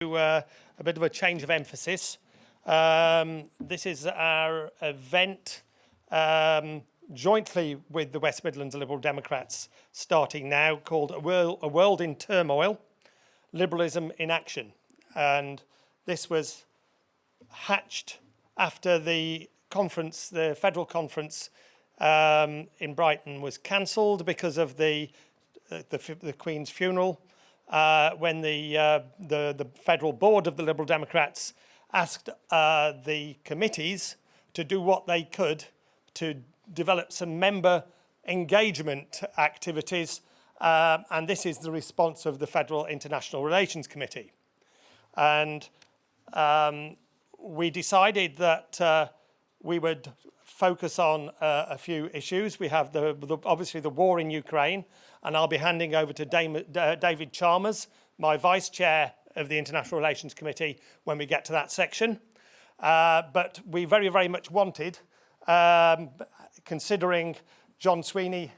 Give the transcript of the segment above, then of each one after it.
A bit of a change of emphasis. This is our event jointly with the West Midlands Liberal Democrats, starting now, called A World in Turmoil, Liberalism in Action. And this was hatched after the conference, the federal conference in Brighton was cancelled because of the Queen's funeral. When the federal board of the Liberal Democrats asked the committees to do what they could to develop some member engagement activities, and this is the response of the Federal International Relations Committee. And we decided that we would focus on a few issues. We have obviously the war in Ukraine, and I'll be handing over to David Chalmers, my Vice Chair of the International Relations Committee, when we get to that section. But we very, very much wanted, considering John Sweeney,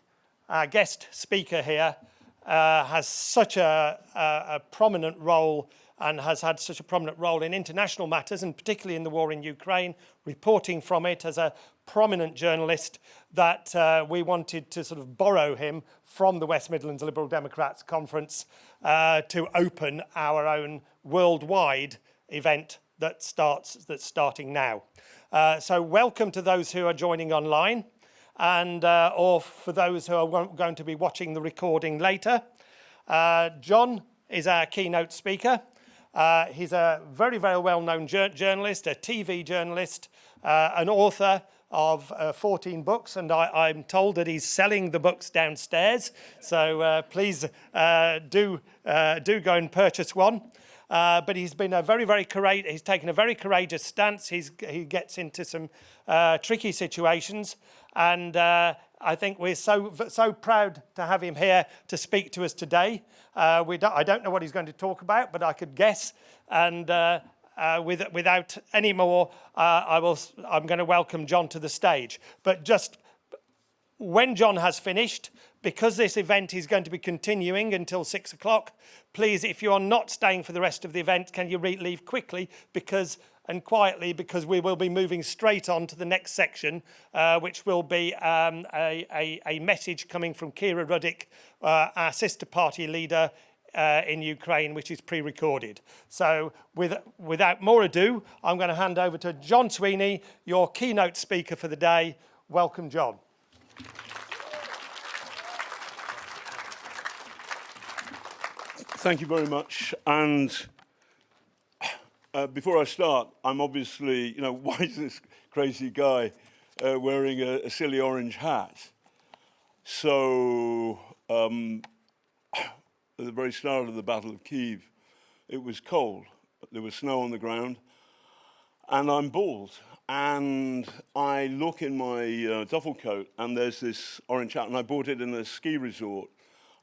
our guest speaker here, has such a prominent role and has had such a prominent role in international matters, and particularly in the war in Ukraine, reporting from it as a prominent journalist, that we wanted to sort of borrow him from the West Midlands Liberal Democrats Conference to open our own worldwide event that's starting now. So welcome to those who are joining online, and or for those who are going to be watching the recording later. John is our keynote speaker. He's a very, very well-known journalist, a TV journalist, an author of 14 books, and I'm told that he's selling the books downstairs. So please do go and purchase one. But he's been he's taken a very courageous stance. He gets into some tricky situations, and I think we're so proud to have him here to speak to us today. I don't know what he's going to talk about, but I could guess. And without any more, I'm going to welcome John to the stage. But just when John has finished, because this event is going to be continuing until 6 o'clock, please, if you are not staying for the rest of the event, can you leave quickly and quietly, because we will be moving straight on to the next section, which will be a message coming from Kira Ruddick, our sister party leader in Ukraine, which is pre-recorded. So without more ado, I'm going to hand over to John Sweeney, your keynote speaker for the day. Welcome, John. Thank you very much. And before I start, I'm obviously, why is this crazy guy wearing a silly orange hat? So, at the very start of the Battle of Kyiv, it was cold. There was snow on the ground, and I'm bald. And I look in my duffel coat, and there's this orange hat, and I bought it in a ski resort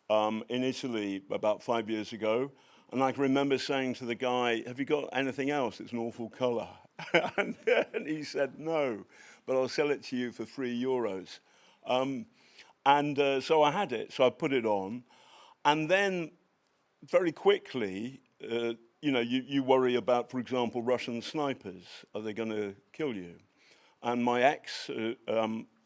in Italy about 5 years ago. And I can remember saying to the guy, "Have you got anything else? It's an awful colour." and he said, "No, but I'll sell it to you for €3. So I had it, so I put it on. And then very quickly, you worry about, for example, Russian snipers. Are they going to kill you? And my ex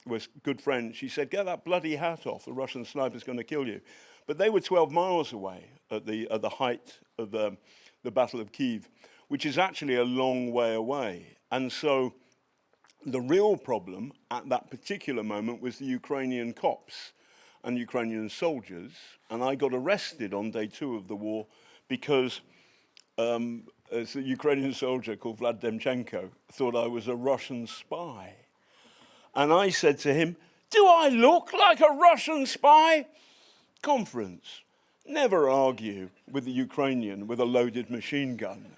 was a good friend. She said, "Get that bloody hat off. The Russian sniper's going to kill you." But they were 12 miles away at the height of the Battle of Kyiv, which is actually a long way away. And so the real problem at that particular moment was the Ukrainian cops and Ukrainian soldiers. And I got arrested on day 2 of the war because a Ukrainian soldier called Vlad Demchenko thought I was a Russian spy. And I said to him, "Do I look like a Russian spy?" Conference. Never argue with the Ukrainian with a loaded machine gun.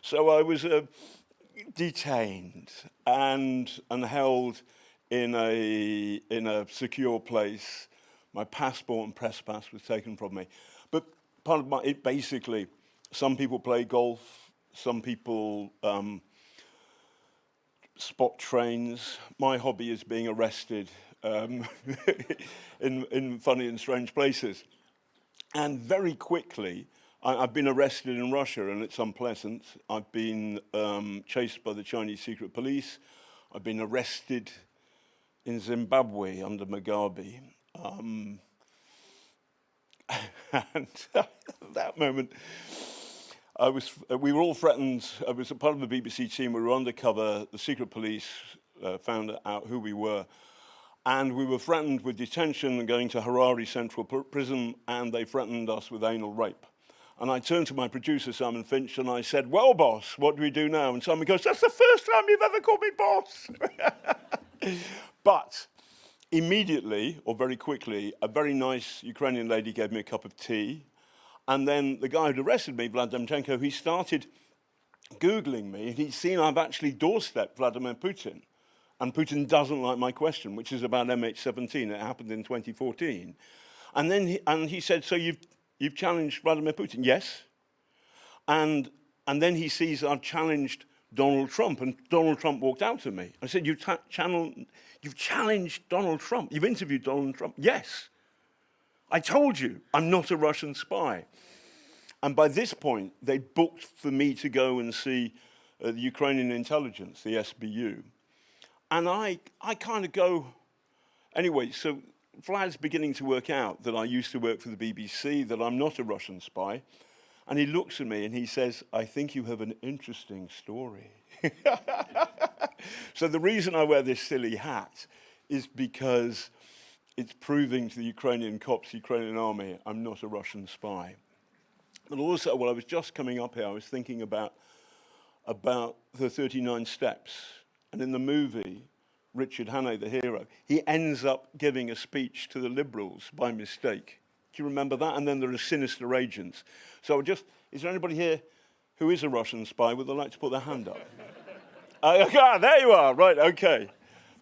So I was detained and held in a secure place. My passport and press pass was taken from me. But part of it basically, some people play golf, some people spot trains. My hobby is being arrested in funny and strange places. And very quickly, I've been arrested in Russia, and it's unpleasant. I've been chased by the Chinese secret police. I've been arrested in Zimbabwe under Mugabe. And at that moment, we were all threatened. I was a part of the BBC team. We were undercover. The secret police found out who we were. And we were threatened with detention and going to Harare Central Prison, and they threatened us with anal rape. And I turned to my producer, Simon Finch, and I said, well, boss, what do we do now? And Simon goes, that's the first time you've ever called me boss. But immediately, or very quickly, a very nice Ukrainian lady gave me a cup of tea. And then the guy who'd arrested me, Vlad Demchenko, he started Googling me, and he'd seen I've actually doorstepped Vladimir Putin. And Putin doesn't like my question, which is about MH17. It happened in 2014. And then he said, so you've challenged Vladimir Putin? Yes. And then he sees I've challenged Donald Trump, and Donald Trump walked out to me. I said, you've challenged Donald Trump? You've interviewed Donald Trump? Yes. I told you, I'm not a Russian spy. And by this point, they booked for me to go and see the Ukrainian intelligence, the SBU. And I kind of go, anyway, so Vlad's beginning to work out that I used to work for the BBC, that I'm not a Russian spy. And he looks at me and he says, I think you have an interesting story. So the reason I wear this silly hat is because it's proving to the Ukrainian cops, Ukrainian army, I'm not a Russian spy. But also, while I was just coming up here, I was thinking about the 39 steps. And in the movie, Richard Hannay, the hero, he ends up giving a speech to the Liberals by mistake. Do you remember that? And then there are sinister agents. So is there anybody here who is a Russian spy? Would they like to put their hand up? There you are, right, okay.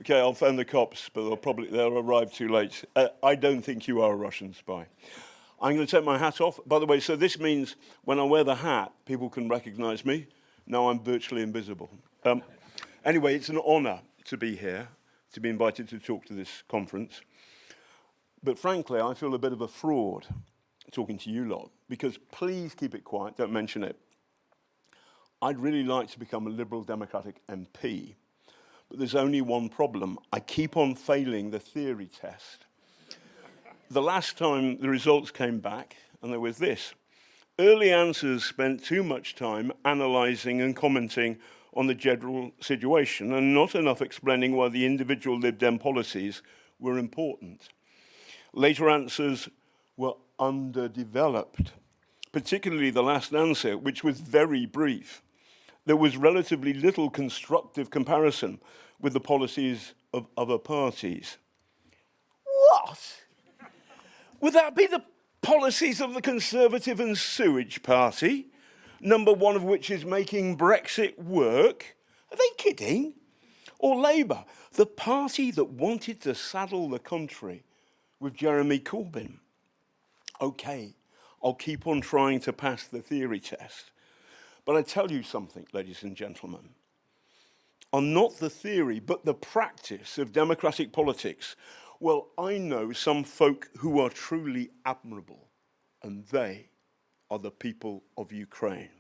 Okay, I'll phone the cops, but they'll arrive too late. I don't think you are a Russian spy. I'm going to take my hat off. By the way, so this means when I wear the hat, people can recognize me. Now I'm virtually invisible. Anyway, it's an honor to be here, to be invited to talk to this conference. But frankly, I feel a bit of a fraud talking to you lot, because please keep it quiet, don't mention it. I'd really like to become a Liberal Democratic MP, but there's only one problem. I keep on failing the theory test. The last time the results came back, and there was this. Early answers spent too much time analysing and commenting on the general situation, and not enough explaining why the individual Lib Dem policies were important. Later answers were underdeveloped, particularly the last answer, which was very brief. There was relatively little constructive comparison with the policies of other parties. What? Would that be the policies of the Conservative and Sewage Party? Number one of which is making Brexit work? Are they kidding? Or Labour, the party that wanted to saddle the country with Jeremy Corbyn? Okay, I'll keep on trying to pass the theory test. But I tell you something, ladies and gentlemen. On not the theory, but the practice of democratic politics, well, I know some folk who are truly admirable, and they are the people of Ukraine.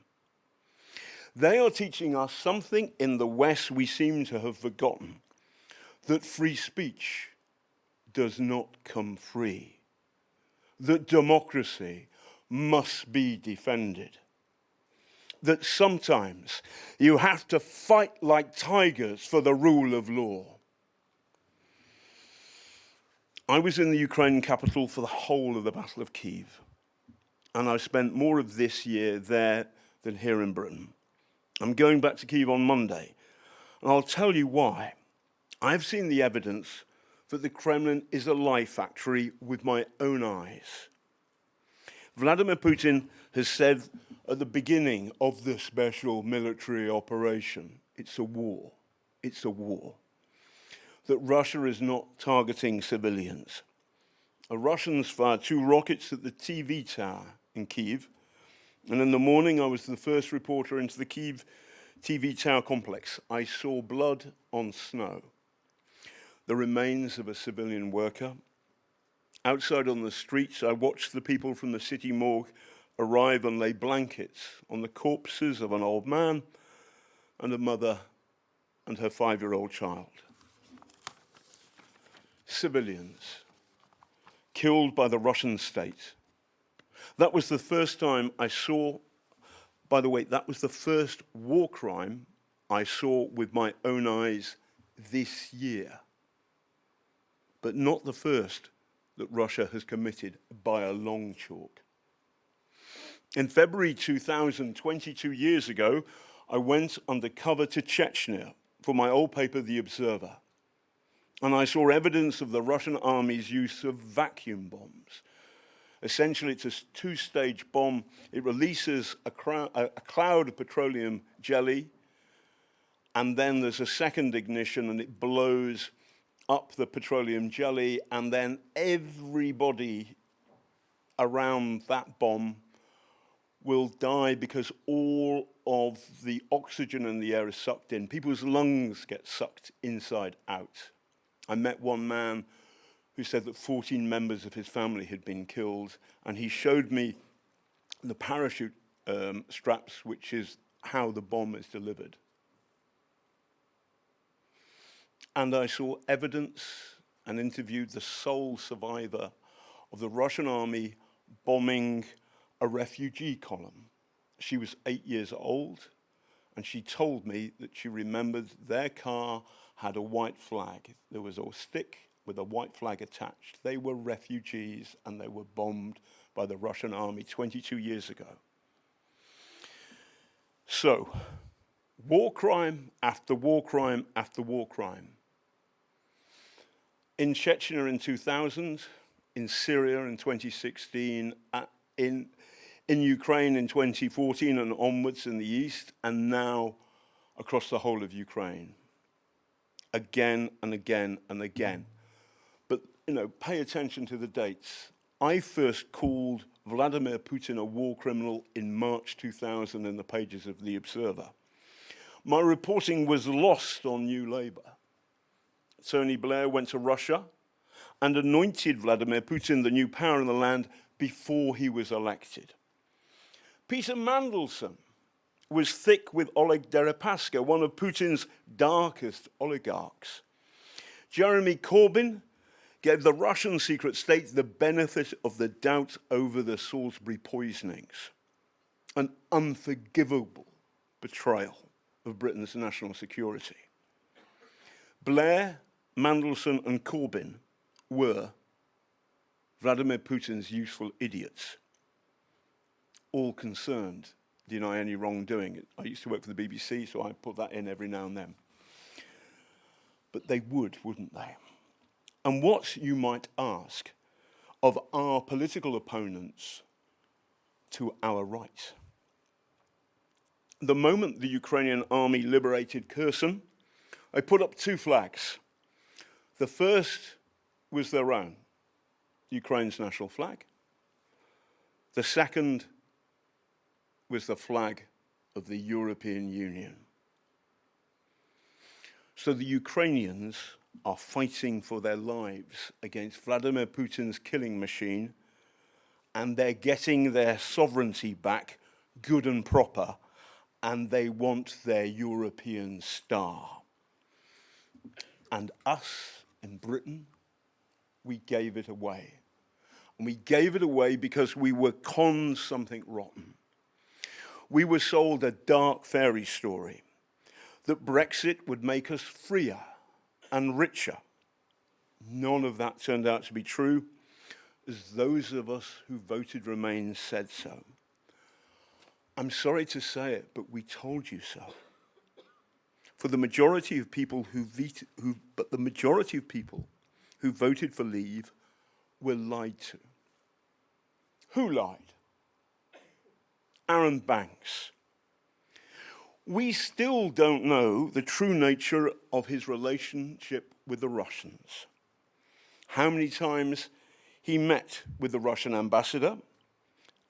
They are teaching us something in the West we seem to have forgotten, that free speech does not come free, that democracy must be defended, that sometimes you have to fight like tigers for the rule of law. I was in the Ukrainian capital for the whole of the Battle of Kyiv, and I spent more of this year there than here in Britain. I'm going back to Kyiv on Monday, and I'll tell you why. I've seen the evidence that the Kremlin is a lie factory with my own eyes. Vladimir Putin has said at the beginning of the special military operation, it's a war, that Russia is not targeting civilians. The Russians fired 2 rockets at the TV tower in Kyiv, and in the morning I was the first reporter into the Kyiv TV tower complex. I saw blood on snow, the remains of a civilian worker. Outside on the streets, I watched the people from the city morgue arrive and lay blankets on the corpses of an old man and a mother and her 5-year-old child. Civilians killed by the Russian state. That was the first time I saw, by the way, that was the first war crime I saw with my own eyes this year, but not the first that Russia has committed by a long chalk. In February 2000, 22 years ago, I went undercover to Chechnya for my old paper, The Observer, and I saw evidence of the Russian army's use of vacuum bombs. Essentially, it's a two-stage bomb. It releases a cloud of petroleum jelly, and then there's a second ignition, and it blows up the petroleum jelly, and then everybody around that bomb will die because all of the oxygen in the air is sucked in. People's lungs get sucked inside out. I met one man who said that 14 members of his family had been killed, and he showed me the parachute straps, which is how the bomb is delivered. And I saw evidence and interviewed the sole survivor of the Russian army bombing a refugee column. She was 8 years old, and she told me that she remembered their car had a white flag. There was a stick with a white flag attached. They were refugees, and they were bombed by the Russian army 22 years ago. So, war crime after war crime after war crime. In Chechnya in 2000, in Syria in 2016, in Ukraine in 2014 and onwards in the east, and now across the whole of Ukraine. Again and again and again. But, pay attention to the dates. I first called Vladimir Putin a war criminal in March 2000 in the pages of The Observer. My reporting was lost on New Labour. Tony Blair went to Russia and anointed Vladimir Putin the new power in the land before he was elected. Peter Mandelson was thick with Oleg Deripaska, one of Putin's darkest oligarchs. Jeremy Corbyn gave the Russian secret state the benefit of the doubt over the Salisbury poisonings, an unforgivable betrayal of Britain's national security. Blair, Mandelson, and Corbyn were Vladimir Putin's useful idiots, all concerned deny any wrongdoing. I used to work for the BBC, so I put that in every now and then. But they would, wouldn't they? And what, you might ask, of our political opponents to our right? The moment the Ukrainian army liberated Kherson, I put up two flags. The first was their own, Ukraine's national flag. The second was the flag of the European Union. So the Ukrainians are fighting for their lives against Vladimir Putin's killing machine, and they're getting their sovereignty back, good and proper, and they want their European star. And us in Britain, we gave it away. And we gave it away because we were conned something rotten. We were sold a dark fairy story that Brexit would make us freer and richer. None of that turned out to be true, as those of us who voted Remain said so. I'm sorry to say it, but we told you so. For the majority of people who voted for Leave were lied to. Who lied? Aaron Banks. We still don't know the true nature of his relationship with the Russians. How many times he met with the Russian ambassador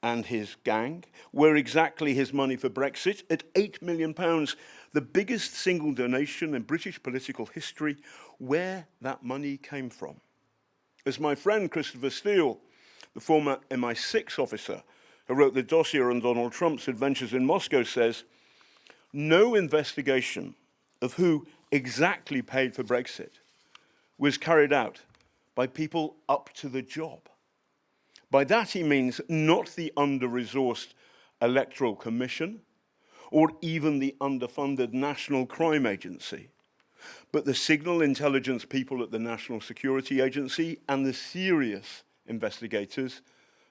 and his gang, where exactly his money for Brexit, at £8 million, the biggest single donation in British political history, where that money came from. As my friend Christopher Steele, the former MI6 officer, who wrote the dossier on Donald Trump's adventures in Moscow, says, no investigation of who exactly paid for Brexit was carried out by people up to the job. By that he means not the under-resourced Electoral Commission or even the underfunded National Crime Agency, but the signal intelligence people at the National Security Agency and the serious investigators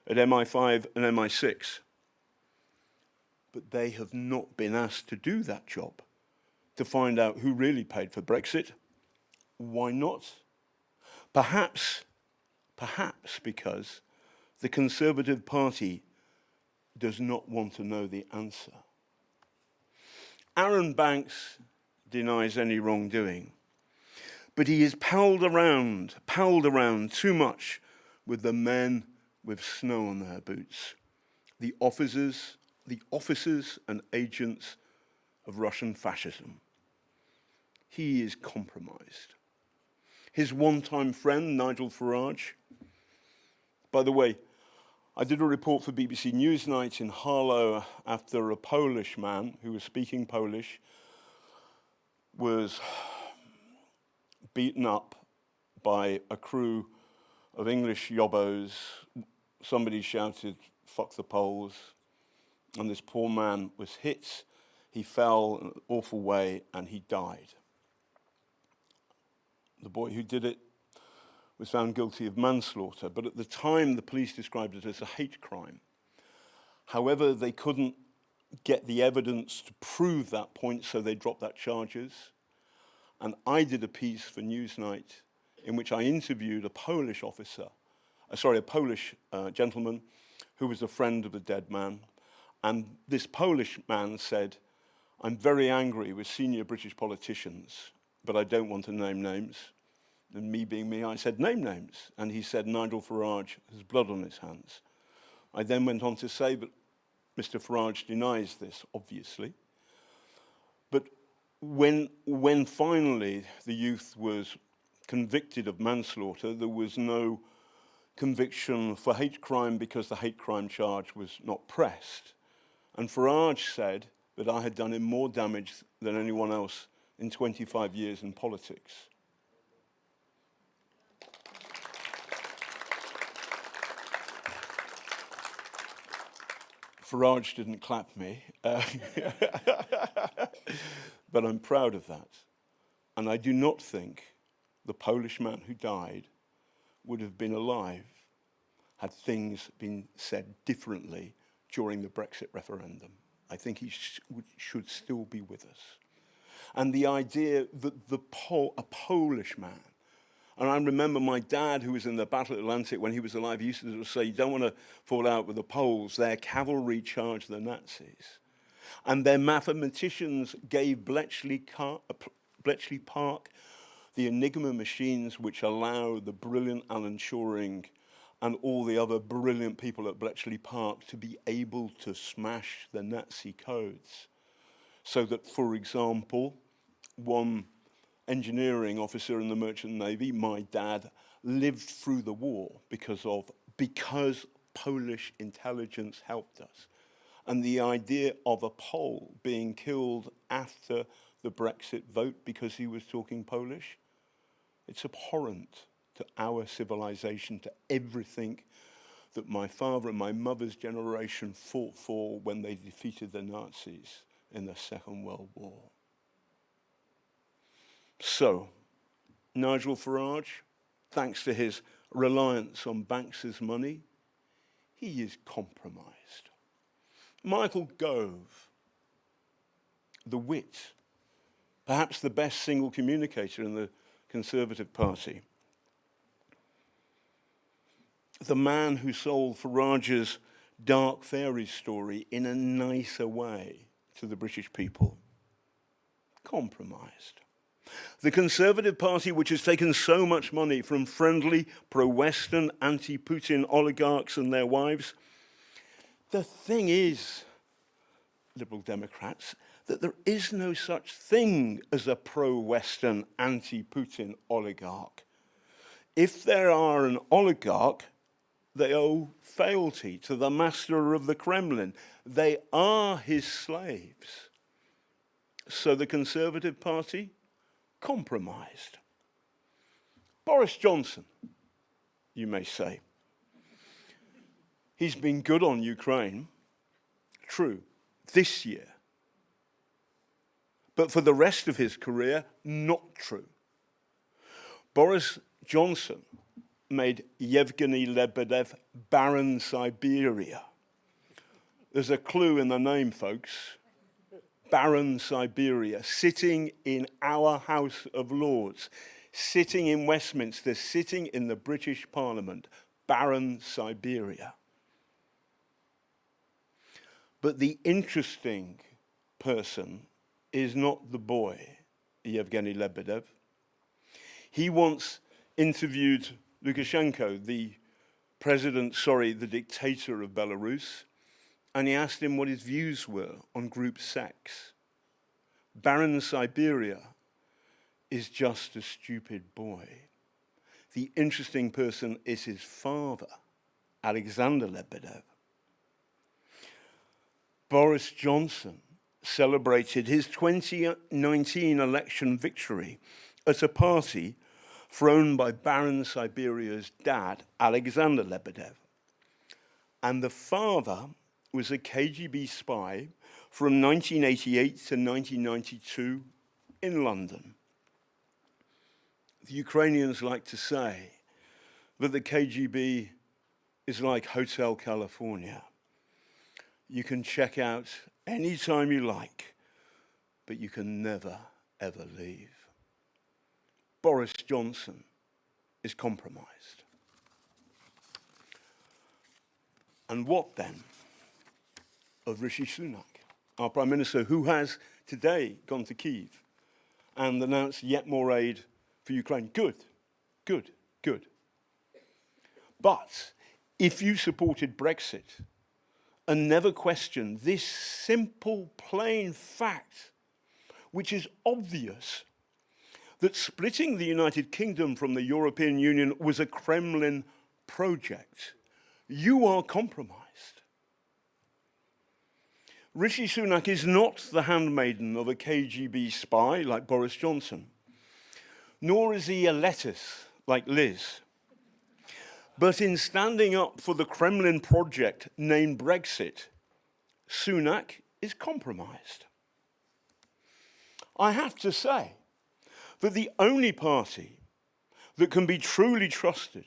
at MI5 and MI6. But they have not been asked to do that job, to find out who really paid for Brexit. Why not? Perhaps because the Conservative Party does not want to know the answer. Aaron Banks denies any wrongdoing, but he is palled around too much with the men with snow on their boots, the officers and agents of Russian fascism. He is compromised. His one-time friend, Nigel Farage, by the way, I did a report for BBC Newsnight in Harlow after a Polish man who was speaking Polish was beaten up by a crew of English yobbos. Somebody shouted, "Fuck the Poles," and this poor man was hit. He fell in an awful way and he died. The boy who did it was found guilty of manslaughter, but at the time the police described it as a hate crime. However, they couldn't get the evidence to prove that point, so they dropped that charges. And I did a piece for Newsnight in which I interviewed a Polish gentleman who was a friend of the dead man. And this Polish man said, "I'm very angry with senior British politicians, but I don't want to name names." And me being me, I said, "Name names." And he said, "Nigel Farage has blood on his hands." I then went on to say that Mr. Farage denies this, obviously. But when finally the youth was convicted of manslaughter, there was no conviction for hate crime because the hate crime charge was not pressed. And Farage said that I had done him more damage than anyone else in 25 years in politics. Farage didn't clap me, but I'm proud of that. And I do not think the Polish man who died would have been alive had things been said differently during the Brexit referendum. I think he should still be with us. And the idea that a Polish man, and I remember my dad, who was in the Battle of the Atlantic when he was alive, he used to say, "You don't want to fall out with the Poles. Their cavalry charged the Nazis." And their mathematicians gave Bletchley Park the Enigma machines which allowed the brilliant Alan Turing and all the other brilliant people at Bletchley Park to be able to smash the Nazi codes. So that, for example, one engineering officer in the Merchant Navy, my dad, lived through the war because Polish intelligence helped us. And the idea of a Pole being killed after the Brexit vote because he was talking Polish, it's abhorrent to our civilization, to everything that my father and my mother's generation fought for when they defeated the Nazis in the Second World War. So, Nigel Farage, thanks to his reliance on Banks's money, he is compromised. Michael Gove, the wit, perhaps the best single communicator in the Conservative Party, the man who sold Farage's dark fairy story in a nicer way to the British people, compromised. The Conservative Party, which has taken so much money from friendly, pro-Western, anti-Putin oligarchs and their wives. The thing is, Liberal Democrats, that there is no such thing as a pro-Western, anti-Putin oligarch. If there are an oligarch, They owe fealty to the master of the Kremlin. They are his slaves. So the Conservative Party compromised. Boris Johnson, you may say. He's been good on Ukraine, true, this year. But for the rest of his career, not true. Boris Johnson made Yevgeny Lebedev Baron Siberia. There's a clue in the name, folks. Baron Siberia, sitting in our House of Lords, sitting in Westminster, sitting in the British Parliament. Baron Siberia. But the interesting person is not the boy, Yevgeny Lebedev. He once interviewed Lukashenko, the dictator of Belarus, and he asked him what his views were on group sex. Baron Siberia is just a stupid boy. The interesting person is his father, Alexander Lebedev. Boris Johnson celebrated his 2019 election victory at a party thrown by Baron Siberia's dad, Alexander Lebedev. And the father was a KGB spy from 1988 to 1992 in London. The Ukrainians like to say that the KGB is like Hotel California. You can check out anytime you like, but you can never, ever leave. Boris Johnson is compromised. And what then of Rishi Sunak, our Prime Minister, who has today gone to Kyiv and announced yet more aid for Ukraine? Good, good, good. But if you supported Brexit and never questioned this simple, plain fact, which is obvious, that splitting the United Kingdom from the European Union was a Kremlin project, you are compromised. Rishi Sunak is not the handmaiden of a KGB spy like Boris Johnson, nor is he a lettuce like Liz. But in standing up for the Kremlin project named Brexit, Sunak is compromised. I have to say that the only party that can be truly trusted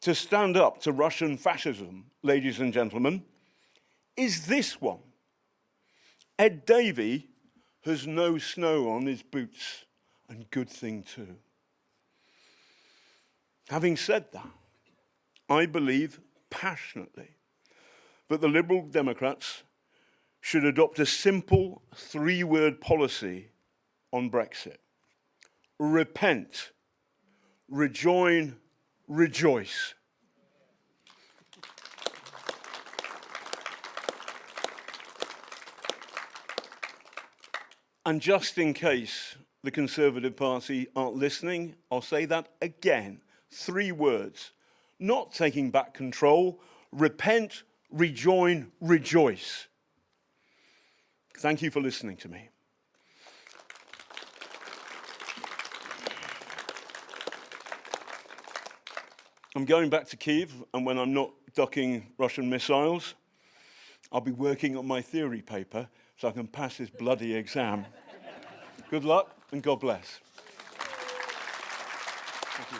to stand up to Russian fascism, ladies and gentlemen, is this one. Ed Davey has no snow on his boots, and good thing too. Having said that, I believe passionately that the Liberal Democrats should adopt a simple three-word policy on Brexit. Repent, rejoin, rejoice. And just in case the Conservative Party aren't listening, I'll say that again. 3 words. Not taking back control. Repent, rejoin, rejoice. Thank you for listening to me. I'm going back to Kyiv, and when I'm not ducking Russian missiles, I'll be working on my theory paper so I can pass this bloody exam. Good luck, and God bless. Thank you.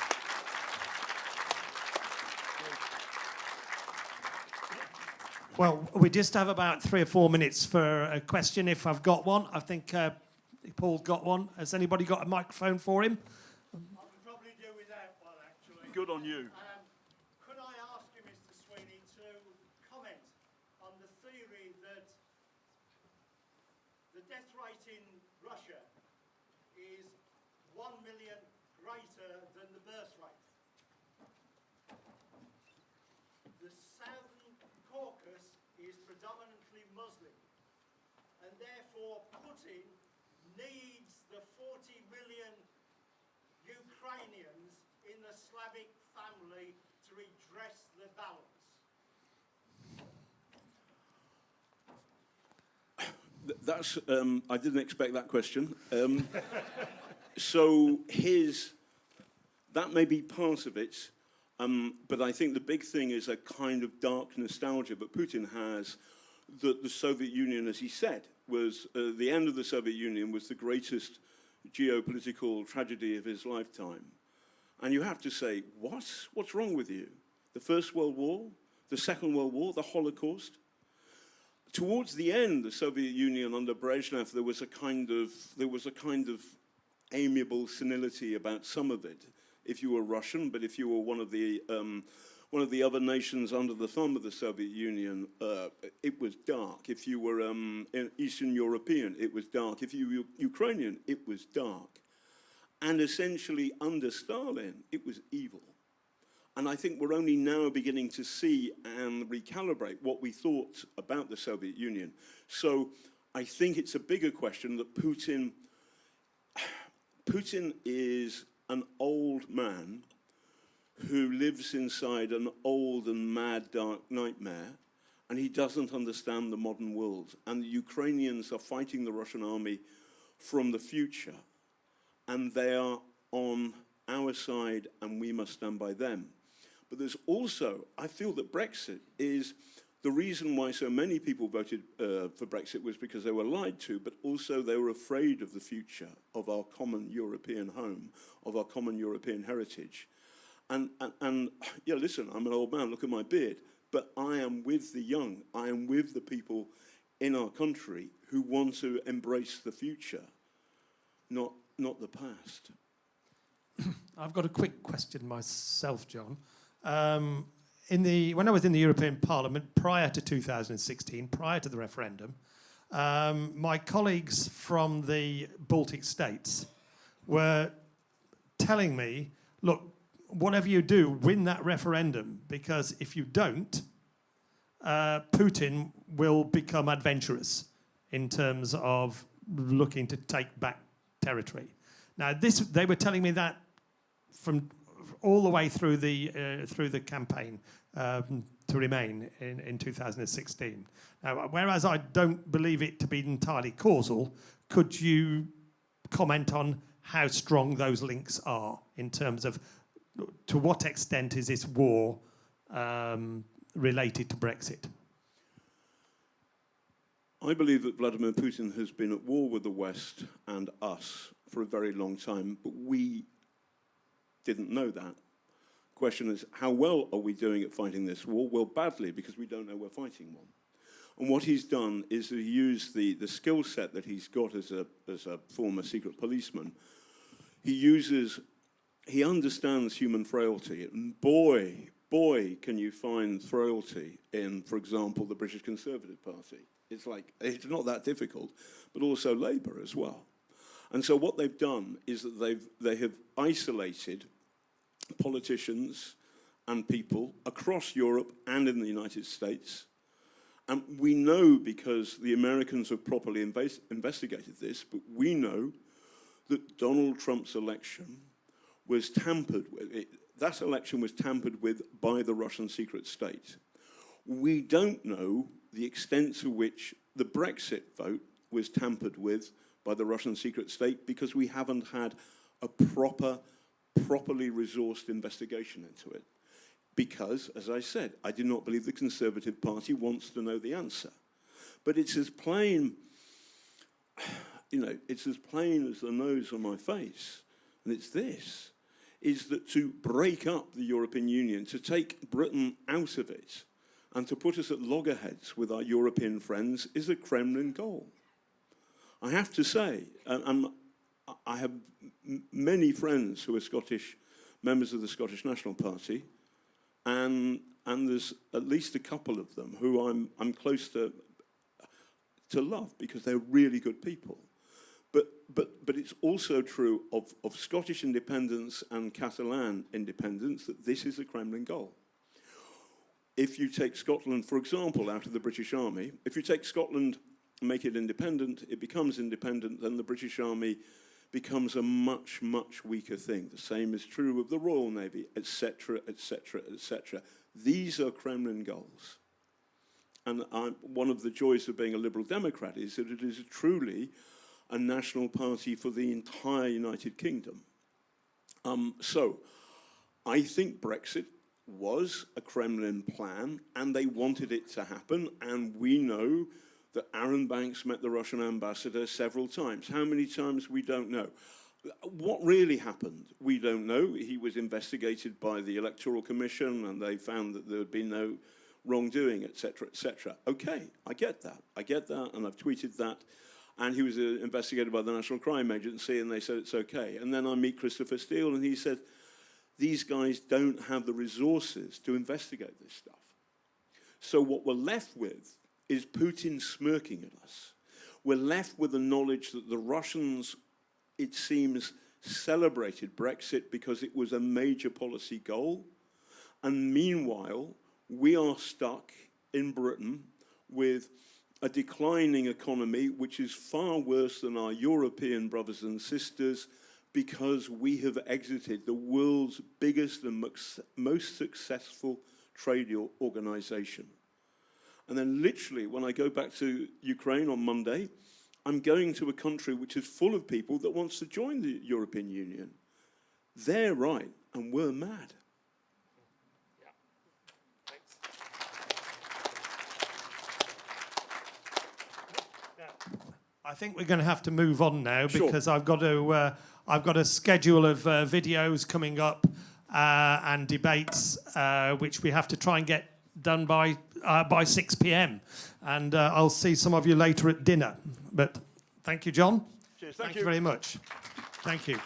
Well, we just have about 3 or 4 minutes for a question, if I've got one. I think Paul's got one. Has anybody got a microphone for him? I could probably do without one, actually. Good on you. Could I ask you, Mr. Sweeney, to comment on the theory that the death rate in Russia is 1 million greater than the birth rate? The Southern Caucasus is predominantly Muslim, and therefore Putin needs the 40 million Ukrainians in the Slavic family to redress the balance? That's, I didn't expect that question. So that may be part of it, but I think the big thing is a kind of dark nostalgia that Putin has, that the Soviet Union, as he said, was the end of the Soviet Union was the greatest geopolitical tragedy of his lifetime. And you have to say, what? What's wrong with you? The First World War, the Second World War, the Holocaust? Towards the end, the Soviet Union under Brezhnev, there was a kind of amiable senility about some of it. If you were Russian, but if you were one of the other nations under the thumb of the Soviet Union, it was dark. If you were Eastern European, it was dark. If you were Ukrainian, it was dark. And essentially, under Stalin, it was evil. And I think we're only now beginning to see and recalibrate what we thought about the Soviet Union. So I think it's a bigger question that Putin is an old man who lives inside an old and mad dark nightmare, and he doesn't understand the modern world. And the Ukrainians are fighting the Russian army from the future, and they are on our side, and we must stand by them. But there's also, I feel that Brexit is the reason why so many people voted for Brexit was because they were lied to, but also they were afraid of the future of our common European home, of our common European heritage. And yeah, listen, I'm an old man, look at my beard, but I am with the young, I am with the people in our country who want to embrace the future, not the past. I've got a quick question myself, John. When I was in the European Parliament prior to 2016, prior to the referendum, my colleagues from the Baltic states were telling me, look, whatever you do, win that referendum, because if you don't, Putin will become adventurous in terms of looking to take back territory. Now, they were telling me that from all the way through the campaign to remain in 2016. Now, whereas I don't believe it to be entirely causal, could you comment on how strong those links are in terms of to what extent is this war related to Brexit? I believe that Vladimir Putin has been at war with the West and us for a very long time, but we didn't know that. Question is, how well are we doing at fighting this war? Well, badly, because we don't know we're fighting one. And what he's done is he used the skill set that he's got as a former secret policeman. He understands human frailty, and boy, can you find frailty in, for example, the British Conservative Party. It's not that difficult, but also Labour as well. And so what they've done is that they have isolated politicians and people across Europe and in the United States. And we know, because the Americans have properly investigated this, but we know that Donald Trump's election was tampered with. That election was tampered with by the Russian secret state. We don't know the extent to which the Brexit vote was tampered with by the Russian secret state, because we haven't had a properly resourced investigation into it. Because, as I said, I do not believe the Conservative Party wants to know the answer. But it's as plain, it's as plain as the nose on my face. And it's this, is that to break up the European Union, to take Britain out of it, and to put us at loggerheads with our European friends is a Kremlin goal. I have to say, I have many friends who are Scottish, members of the Scottish National Party, and there's at least a couple of them who I'm close to love, because they're really good people. But it's also true of Scottish independence and Catalan independence that this is a Kremlin goal. If you take Scotland, for example, out of the British Army, if you take Scotland and make it independent, it becomes independent, then the British Army becomes a much, much weaker thing. The same is true of the Royal Navy, etc., etc., etc. These are Kremlin goals. And one of the joys of being a Liberal Democrat is that it is truly a national party for the entire United Kingdom. So I think Brexit was a Kremlin plan, and they wanted it to happen, and we know that Aaron Banks met the Russian ambassador several times. How many times, we don't know. What really happened, we don't know. He was investigated by the Electoral Commission, and they found that there had been no wrongdoing, etc., etc. Okay, I get that, and I've tweeted that. And he was investigated by the National Crime Agency, and they said it's okay. And then I meet Christopher Steele, and he said, these guys don't have the resources to investigate this stuff. So what we're left with is Putin smirking at us. We're left with the knowledge that the Russians, it seems, celebrated Brexit because it was a major policy goal. And meanwhile, we are stuck in Britain with a declining economy, which is far worse than our European brothers and sisters, because we have exited the world's biggest and most successful trade organization. And then literally, when I go back to Ukraine on Monday, I'm going to a country which is full of people that wants to join the European Union. They're right, and we're mad. I think we're going to have to move on now Sure. because I've got a schedule of videos coming up and debates which we have to try and get done by 6 p.m. And I'll see some of you later at dinner. But thank you, John. Cheers. Thank you very much. Thank you.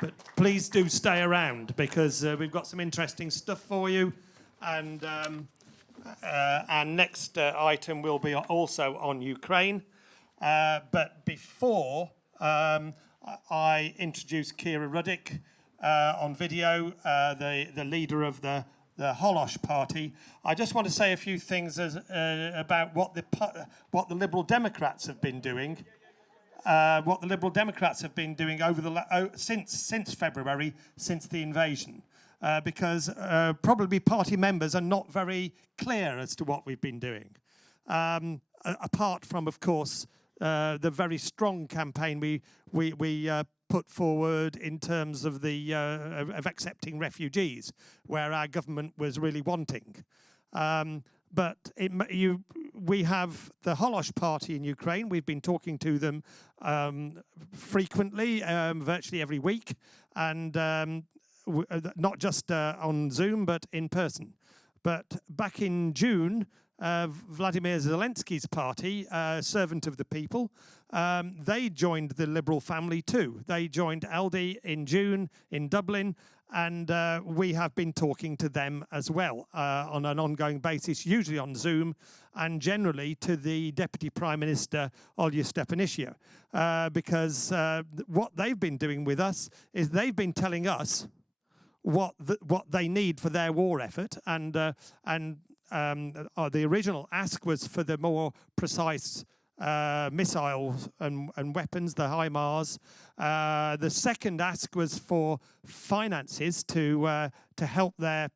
But please do stay around because we've got some interesting stuff for you. And our next item will be also on Ukraine. But before I introduce Kira Ruddick on video, the leader of the Holosh Party, I just want to say a few things about what the Liberal Democrats have been doing. What the Liberal Democrats have been doing since February, since the invasion. Because probably party members are not very clear as to what we've been doing. Apart from, of course, the very strong campaign we put forward in terms of of accepting refugees, where our government was really wanting. But we have the Holosh Party in Ukraine. We've been talking to them frequently, virtually every week, and not just on Zoom, but in person. But back in June, Vladimir Zelensky's party, Servant of the People, they joined the Liberal family too. They joined ALDE in June in Dublin, and we have been talking to them as well on an ongoing basis, usually on Zoom, and generally to the Deputy Prime Minister, Olya Stepanishyna, because what they've been doing with us is they've been telling us what they need for their war effort, and the original ask was for the more precise missiles and weapons, the HIMARS. The second ask was for finances to help their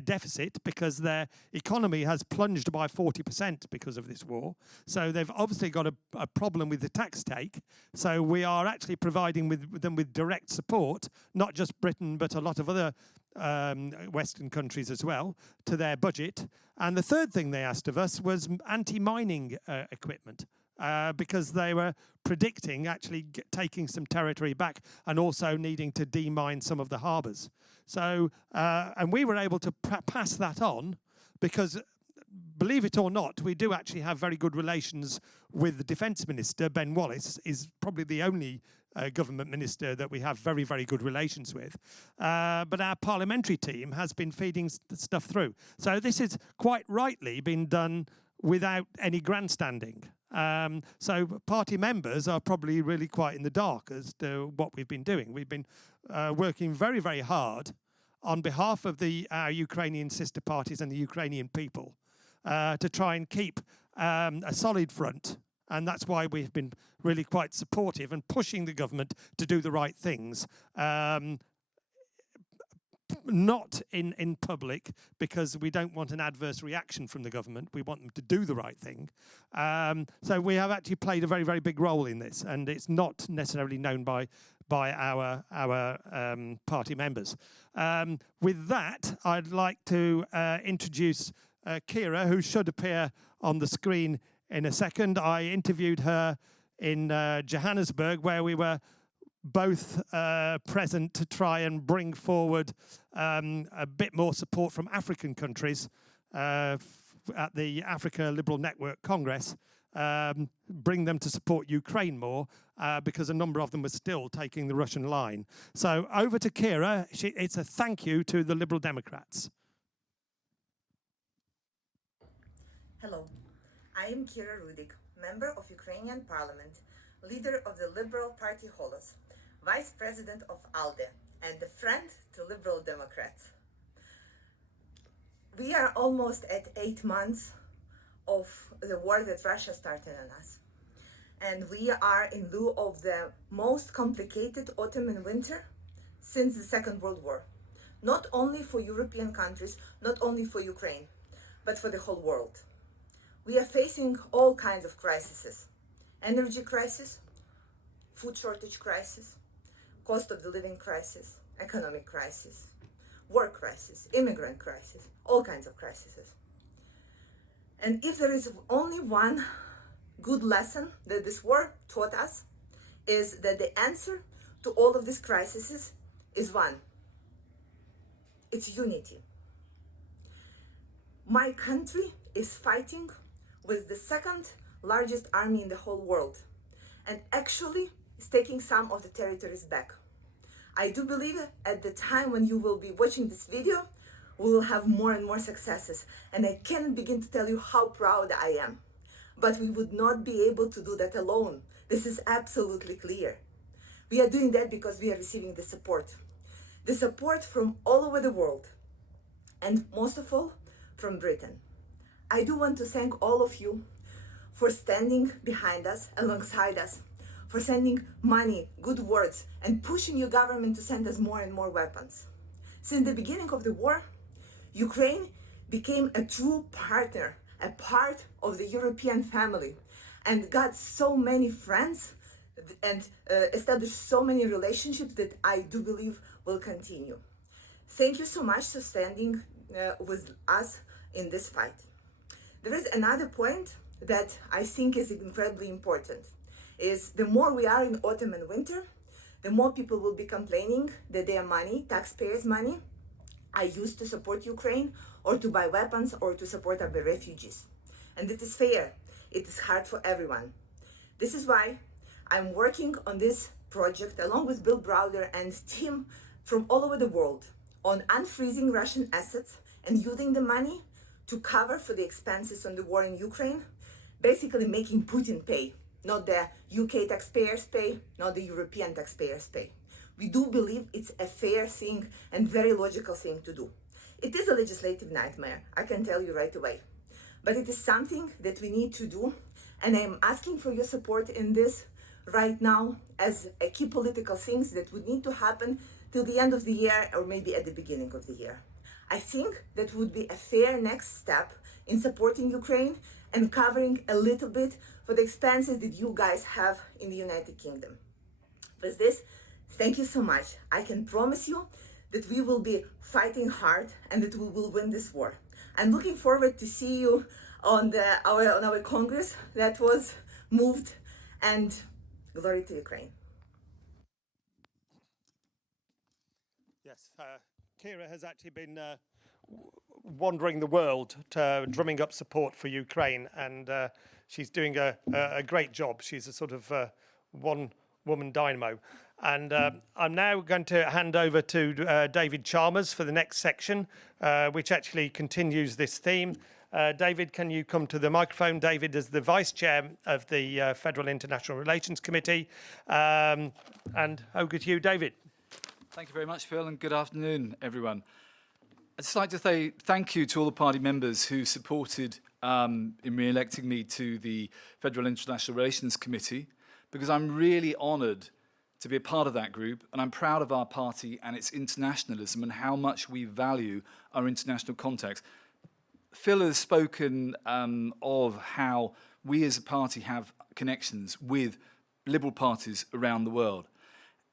deficit, because their economy has plunged by 40% because of this war. So they've obviously got a problem with the tax take. So we are actually providing them with direct support, not just Britain, but a lot of other Western countries as well, to their budget. And the third thing they asked of us was anti-mining equipment. Because they were predicting actually taking some territory back and also needing to demine some of the harbours. So, and we were able to pass that on because, believe it or not, we do actually have very good relations with the Defence Minister. Ben Wallace is probably the only government minister that we have very, very good relations with. But our parliamentary team has been feeding stuff through. So this is quite rightly been done without any grandstanding. So party members are probably really quite in the dark as to what we've been doing. We've been working very, very hard on behalf of our Ukrainian sister parties and the Ukrainian people to try and keep a solid front And that's why we've been really quite supportive and pushing the government to do the right things. Not in public, because we don't want an adverse reaction from the government. We want them to do the right thing. So we have actually played a very, very big role in this, and it's not necessarily known by our party members. With that, I'd like to introduce Kira, who should appear on the screen in a second. I interviewed her in Johannesburg, where we were both present to try and bring forward a bit more support from African countries at the Africa Liberal Network Congress, bring them to support Ukraine more, because a number of them were still taking the Russian line. So over to Kira. It's a thank you to the Liberal Democrats. Hello, I am Kira Rudik, member of Ukrainian Parliament, leader of the Liberal Party Holos, Vice President of ALDE, and a friend to Liberal Democrats. We are almost at 8 months of the war that Russia started on us. And we are in lieu of the most complicated autumn and winter since the Second World War. Not only for European countries, not only for Ukraine, but for the whole world. We are facing all kinds of crises: energy crisis, food shortage crisis, cost of the living crisis, economic crisis, war crisis, immigrant crisis, all kinds of crises. And if there is only one good lesson that this war taught us, is that the answer to all of these crises is one. It's unity. My country is fighting with the second largest army in the whole world, and actually is taking some of the territories back. I do believe at the time when you will be watching this video, we will have more and more successes, and I can't begin to tell you how proud I am. But we would not be able to do that alone. This is absolutely clear. We are doing that because we are receiving the support from all over the world, and most of all, from Britain. I do want to thank all of you for standing behind us, alongside us, for sending money, good words, and pushing your government to send us more and more weapons. Since the beginning of the war, Ukraine became a true partner, a part of the European family, and got so many friends and established so many relationships that I do believe will continue. Thank you so much for standing with us in this fight. There is another point that I think is incredibly important, is the more we are in autumn and winter, the more people will be complaining that their money, taxpayers' money, are used to support Ukraine or to buy weapons or to support our refugees. And it is fair. It is hard for everyone. This is why I'm working on this project along with Bill Browder and team from all over the world on unfreezing Russian assets and using the money to cover for the expenses on the war in Ukraine, basically making Putin pay, not the UK taxpayers pay, not the European taxpayers pay. We do believe it's a fair thing and very logical thing to do. It is a legislative nightmare, I can tell you right away. But it is something that we need to do, and I am asking for your support in this right now as a key political things that would need to happen till the end of the year or maybe at the beginning of the year. I think that would be a fair next step in supporting Ukraine and covering a little bit for the expenses that you guys have in the United Kingdom. With this, thank you so much. I can promise you that we will be fighting hard and that we will win this war. I'm looking forward to see you on our Congress that was moved, and glory to Ukraine. Yes, Kira has actually been wandering the world, drumming up support for Ukraine, and she's doing a great job. She's a sort of one-woman dynamo. And I'm now going to hand over to David Chalmers for the next section, which actually continues this theme. David, can you come to the microphone? David is the Vice Chair of the Federal International Relations Committee. And over to you, David. Thank you very much, Phil, and good afternoon, everyone. I'd just like to say thank you to all the party members who supported in re-electing me to the Federal International Relations Committee, because I'm really honoured to be a part of that group, and I'm proud of our party and its internationalism and how much we value our international contacts. Phil has spoken of how we as a party have connections with liberal parties around the world.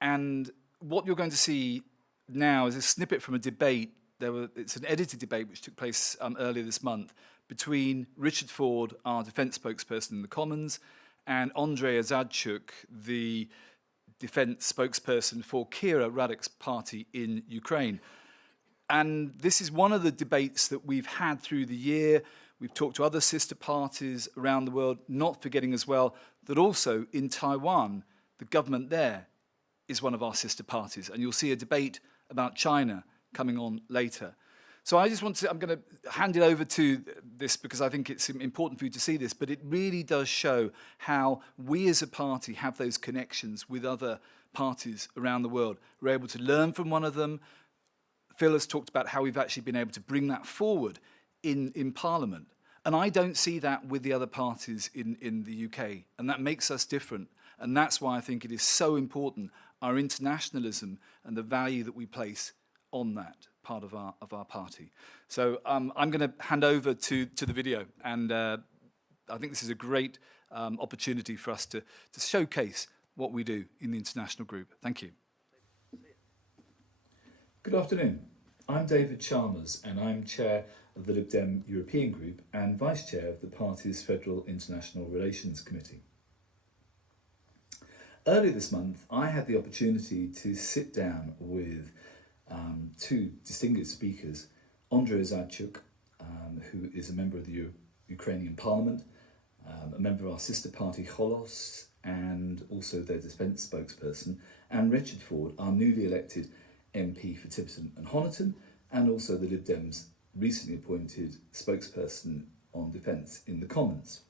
And what you're going to see now is a snippet from a debate. It's an edited debate which took place earlier this month between Richard Ford, our defence spokesperson in the Commons, and Andrei Azadchuk, the defence spokesperson for Kira Radek's party in Ukraine. And this is one of the debates that we've had through the year. We've talked to other sister parties around the world, not forgetting as well that also in Taiwan, the government there is one of our sister parties. And you'll see a debate about China coming on later. So I'm going to hand it over to this because I think it's important for you to see this, but it really does show how we as a party have those connections with other parties around the world. We're able to learn from one of them. Phil has talked about how we've actually been able to bring that forward in Parliament. And I don't see that with the other parties in the UK. And that makes us different. And that's why I think it is so important, our internationalism and the value that we place on that part of our party. So I'm going to hand over to the video, and I think this is a great opportunity for us to showcase what we do in the international group. Thank you. Good afternoon. I'm David Chalmers, and I'm chair of the Lib Dem European Group and vice chair of the party's Federal International Relations Committee. Earlier this month, I had the opportunity to sit down with two distinguished speakers, Andrei Azadchuk, who is a member of the Ukrainian Parliament, a member of our sister party Cholos, and also their defence spokesperson, and Richard Ford, our newly elected MP for Tiverton and Honiton, and also the Lib Dems' recently appointed spokesperson on defence in the Commons.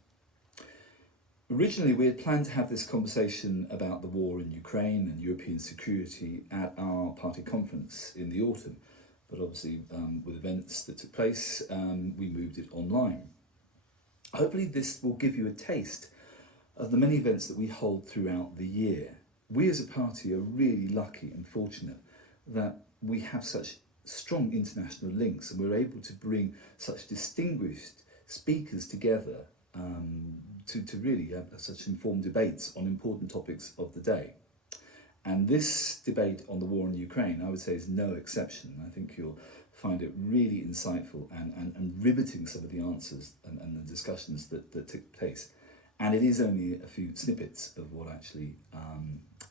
Originally, we had planned to have this conversation about the war in Ukraine and European security at our party conference in the autumn, but obviously with events that took place, we moved it online. Hopefully this will give you a taste of the many events that we hold throughout the year. We as a party are really lucky and fortunate that we have such strong international links, and we're able to bring such distinguished speakers together to really have such informed debates on important topics of the day. And this debate on the war in Ukraine, I would say, is no exception. I think you'll find it really insightful and riveting, some of the answers and the discussions that took place. And it is only a few snippets of what actually,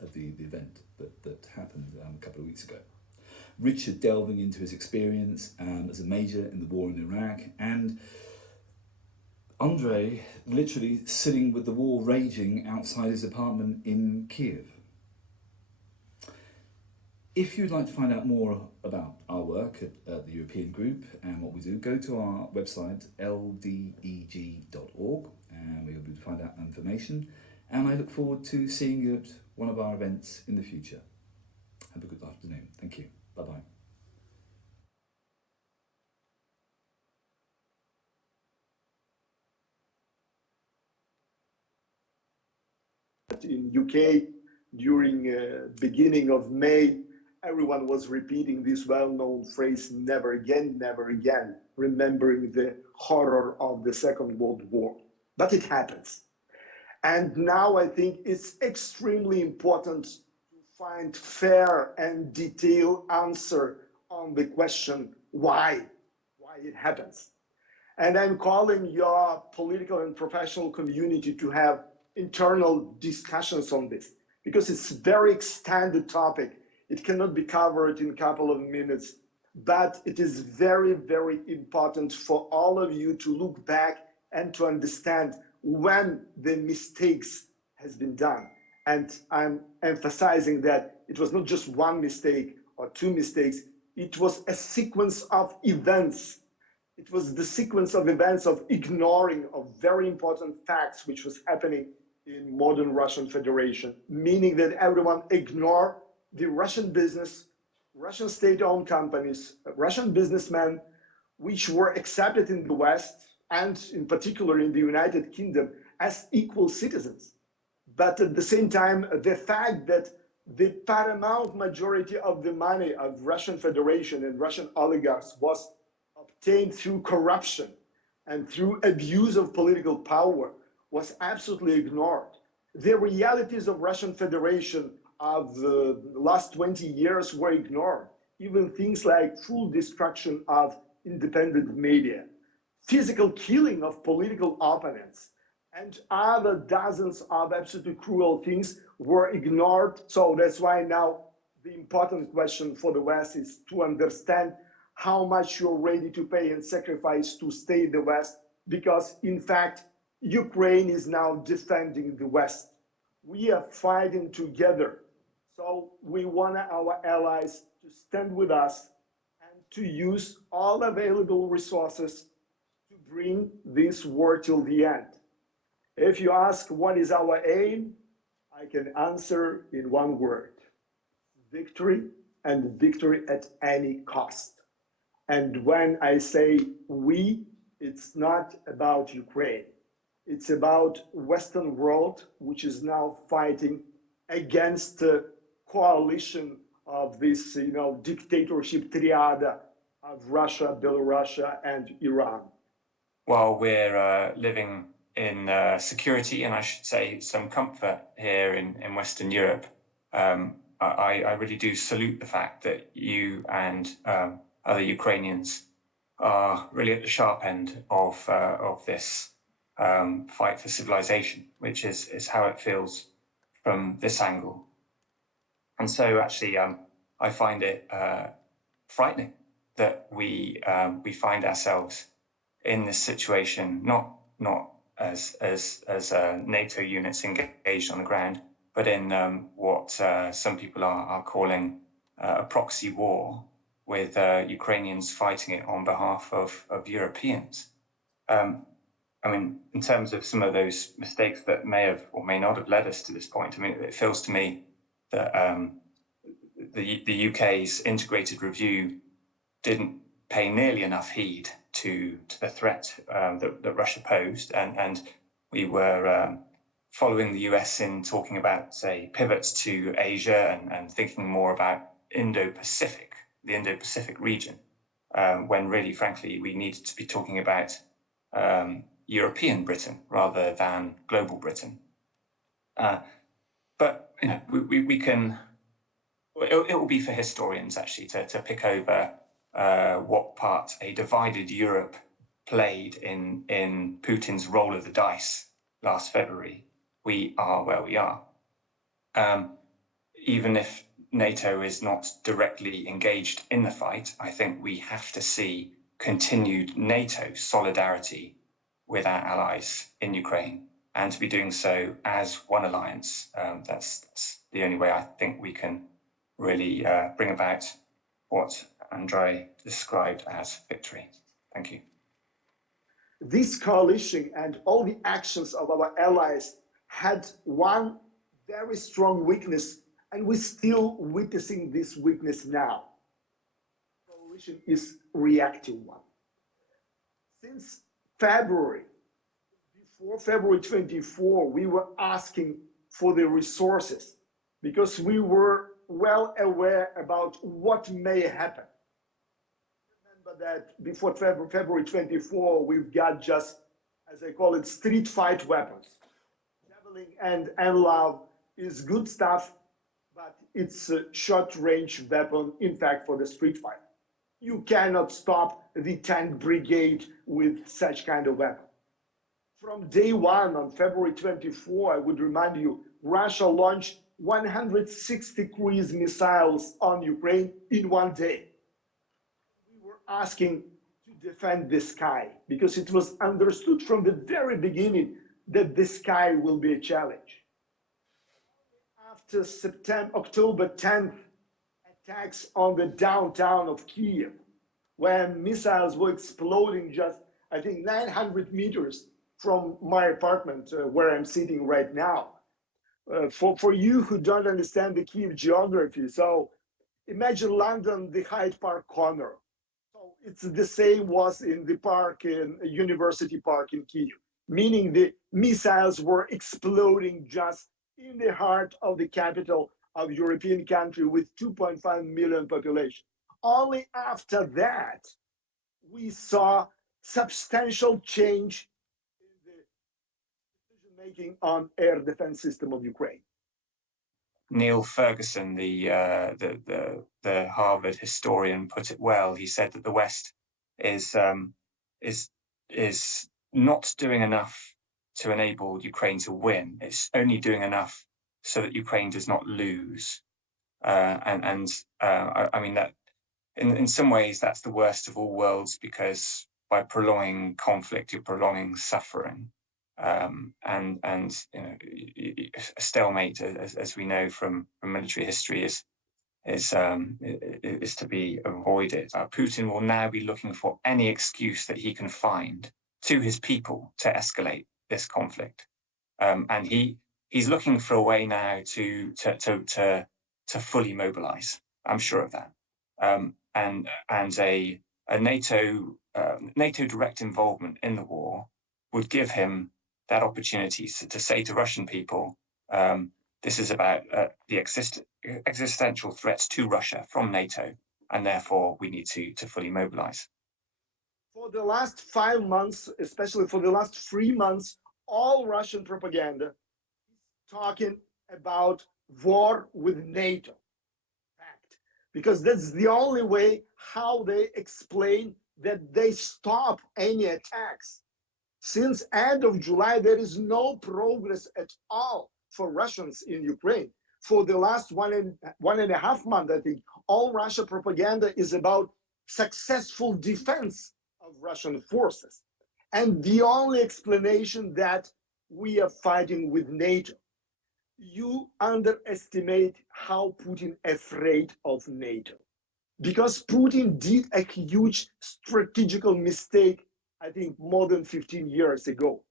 of the event that happened a couple of weeks ago. Richard delving into his experience as a major in the war in Iraq, and Andrei literally sitting with the war raging outside his apartment in Kiev. If you'd like to find out more about our work at the European Group and what we do, go to our website ldeg.org and we'll be able to find out information. And I look forward to seeing you at one of our events in the future. Have a good afternoon. Thank you. Bye-bye. In UK, during beginning of May, everyone was repeating this well-known phrase, never again, remembering the horror of the Second World War. But it happens. And now I think it's extremely important to find fair and detailed answer on the question why it happens. And I'm calling your political and professional community to have internal discussions on this, because it's a very extended topic. It cannot be covered in a couple of minutes, but it is very, very important for all of you to look back and to understand when the mistakes has been done. And I'm emphasizing that it was not just one mistake or two mistakes, it was a sequence of events. It was the sequence of events of ignoring of very important facts which was happening in modern Russian Federation, meaning that everyone ignored the Russian business, Russian state-owned companies, Russian businessmen, which were accepted in the West and in particular in the United Kingdom as equal citizens. But at the same time, the fact that the paramount majority of the money of Russian Federation and Russian oligarchs was obtained through corruption and through abuse of political power was absolutely ignored. The realities of Russian Federation of the last 20 years were ignored. Even things like full destruction of independent media, physical killing of political opponents, and other dozens of absolutely cruel things were ignored. So that's why now the important question for the West is to understand how much you're ready to pay and sacrifice to stay in the West, because in fact, Ukraine is now defending the West. We are fighting together. So we want our allies to stand with us and to use all available resources to bring this war till the end. If you ask what is our aim, I can answer in one word: victory, and victory at any cost. And when I say we, it's not about Ukraine. It's about Western world, which is now fighting against the coalition of this, dictatorship triad of Russia, Belarus, and Iran. While we're living in security, and I should say some comfort here in Western Europe, I really do salute the fact that you and other Ukrainians are really at the sharp end of this fight for civilization, which is how it feels from this angle. And so actually, I find it frightening that we find ourselves in this situation, not as NATO units engaged on the ground, but in what some people are calling a proxy war, with Ukrainians fighting it on behalf of Europeans. I mean, in terms of some of those mistakes that may have or may not have led us to this point, I mean, it feels to me that the UK's integrated review didn't pay nearly enough heed to the threat that Russia posed, and we were following the US in talking about, say, pivots to Asia and thinking more about the Indo-Pacific region, when really, frankly, we needed to be talking about European Britain rather than global Britain. But we can. It will be for historians actually to pick over what part a divided Europe played in Putin's roll of the dice last February. We are where we are. Even if NATO is not directly engaged in the fight, I think we have to see continued NATO solidarity with our allies in Ukraine, and to be doing so as one alliance. That's the only way I think we can really bring about what Andrei described as victory. Thank you. This coalition and all the actions of our allies had one very strong weakness, and we're still witnessing this weakness now. The coalition is reactive one. Since February, before February 24, we were asking for the resources because we were well aware about what may happen. Remember that before February 24, we've got just, as I call it, street fight weapons. Javelin and NLAV is good stuff, but it's a short-range weapon, in fact, for the street fight. You cannot stop the tank brigade with such kind of weapon. From day one, on February 24, I would remind you, Russia launched 160 cruise missiles on Ukraine in one day. We were asking to defend the sky because it was understood from the very beginning that the sky will be a challenge. After October 10th, attacks on the downtown of Kyiv, when missiles were exploding just, I think, 900 meters from my apartment where I'm sitting right now. For you who don't understand the Kyiv geography, so Imagine London, the Hyde Park corner. So it's the same was in the park in University Park in Kyiv, meaning the missiles were exploding just in the heart of the capital of European country with 2.5 million population. Only after that, we saw substantial change in the decision-making on air defense system of Ukraine. Neil Ferguson, the Harvard historian, put it well. He said that the West is not doing enough to enable Ukraine to win. It's only doing enough so that Ukraine does not lose. I mean that in some ways that's the worst of all worlds, because by prolonging conflict, you're prolonging suffering. And you know, a stalemate, as we know from military history, is to be avoided. Putin will now be looking for any excuse that he can find to his people to escalate this conflict, and he's looking for a way now to fully mobilize. I'm sure of that, and a NATO direct involvement in the war would give him that opportunity to say to Russian people, this is about the existential threats to Russia from NATO, and therefore we need to fully mobilize. For the last 5 months, especially for the last 3 months, all Russian propaganda is talking about war with NATO. Fact. Because that's the only way how they explain that they stop any attacks. Since end of July, there is no progress at all for Russians in Ukraine. For the last one and a half months, I think, all Russia propaganda is about successful defense of Russian forces. And the only explanation that we are fighting with NATO. You underestimate how Putin is afraid of NATO. Because Putin did a huge strategical mistake, I think more than 15 years ago.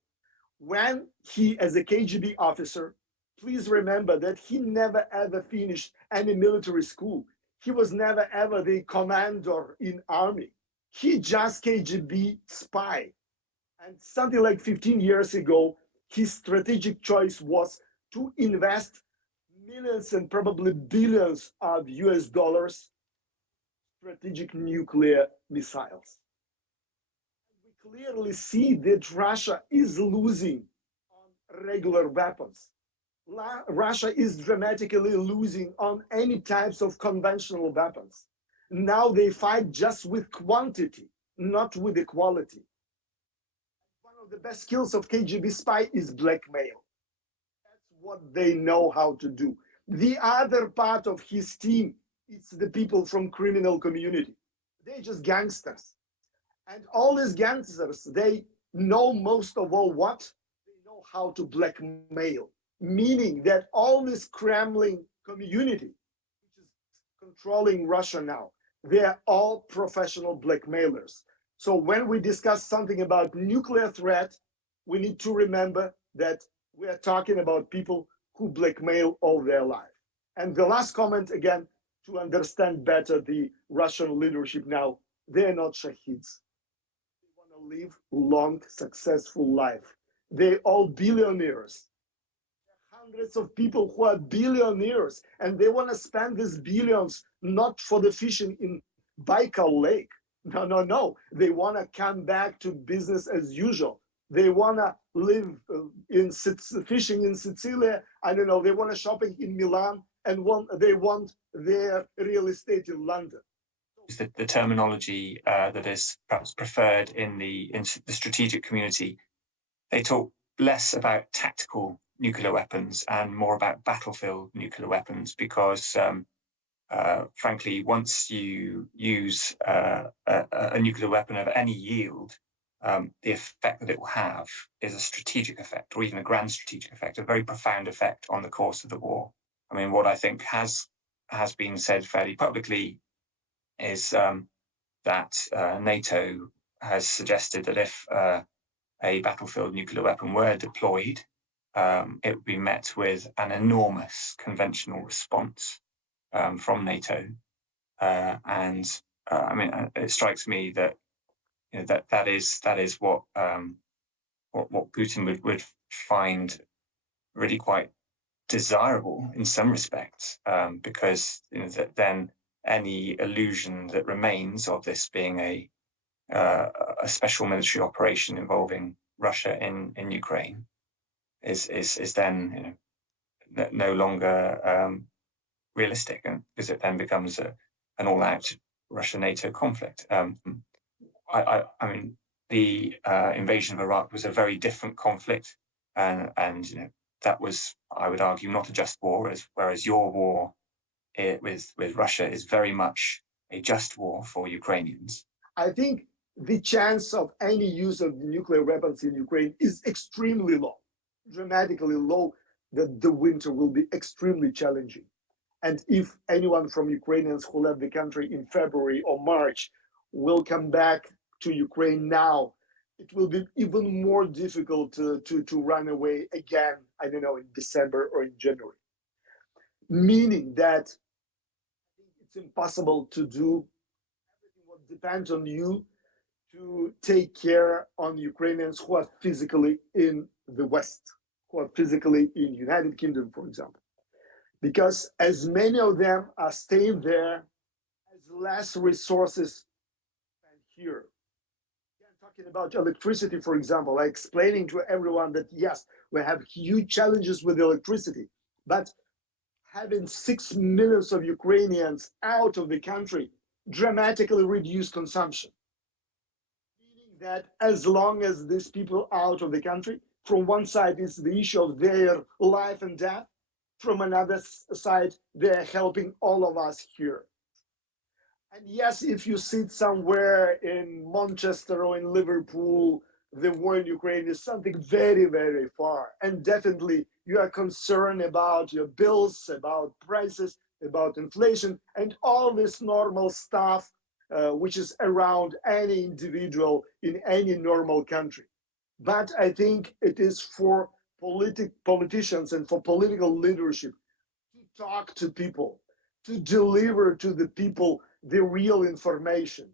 When he, as a KGB officer, please remember that he never ever finished any military school. He was never ever the commander in army. He just KGB spy. And something like 15 years ago, his strategic choice was to invest millions and probably billions of US dollars strategic nuclear missiles. Clearly see that Russia is losing on regular weapons. Russia is dramatically losing on any types of conventional weapons. Now they fight just with quantity, not with the quality. One of the best skills of KGB spy is blackmail. That's what they know how to do. The other part of his team is the people from criminal community. They're just gangsters. And all these gangsters, they know most of all what? They know how to blackmail, meaning that all this Kremlin community, which is controlling Russia now, they are all professional blackmailers. So when we discuss something about nuclear threat, we need to remember that we are talking about people who blackmail all their life. And the last comment, again, to understand better the Russian leadership now, they're not shaheeds. Live long, successful life. They're all billionaires. There are hundreds of people who are billionaires, and they want to spend these billions not for the fishing in Baikal Lake. No. They want to come back to business as usual. They want to live fishing in Sicilia. I don't know. They want to shopping in Milan, and they want their real estate in London. The terminology that is perhaps preferred in the strategic community. They talk less about tactical nuclear weapons and more about battlefield nuclear weapons, because frankly, once you use a nuclear weapon of any yield, the effect that it will have is a strategic effect, or even a grand strategic effect, a very profound effect on the course of the war. I mean, what I think has been said fairly publicly is that NATO has suggested that if a battlefield nuclear weapon were deployed, it would be met with an enormous conventional response from NATO. I mean, it strikes me that that is what Putin would find really quite desirable in some respects, because that then any illusion that remains of this being a special military operation involving Russia in Ukraine is then no longer realistic, and because it then becomes an all-out Russia-NATO conflict. I mean, the invasion of Iraq was a very different conflict, and that was, I would argue, not a just war, whereas your war with Russia is very much a just war for Ukrainians. I think the chance of any use of nuclear weapons in Ukraine is extremely low, dramatically low, that the winter will be extremely challenging. And if anyone from Ukrainians who left the country in February or March will come back to Ukraine now, it will be even more difficult to run away again, I don't know, in December or in January. Meaning that it's impossible to do everything what depends on you to take care on Ukrainians who are physically in the West, who are physically in United Kingdom, for example. Because as many of them are staying there, as less resources than here. Again, talking about electricity, for example, like explaining to everyone that yes, we have huge challenges with electricity, but having 6 million of Ukrainians out of the country dramatically reduced consumption. Meaning that as long as these people are out of the country, from one side is the issue of their life and death, from another side, they're helping all of us here. And yes, if you sit somewhere in Manchester or in Liverpool, the war in Ukraine is something very, very far. And definitely you are concerned about your bills, about prices, about inflation, and all this normal stuff, which is around any individual in any normal country. But I think it is for politicians and for political leadership to talk to people, to deliver to the people the real information,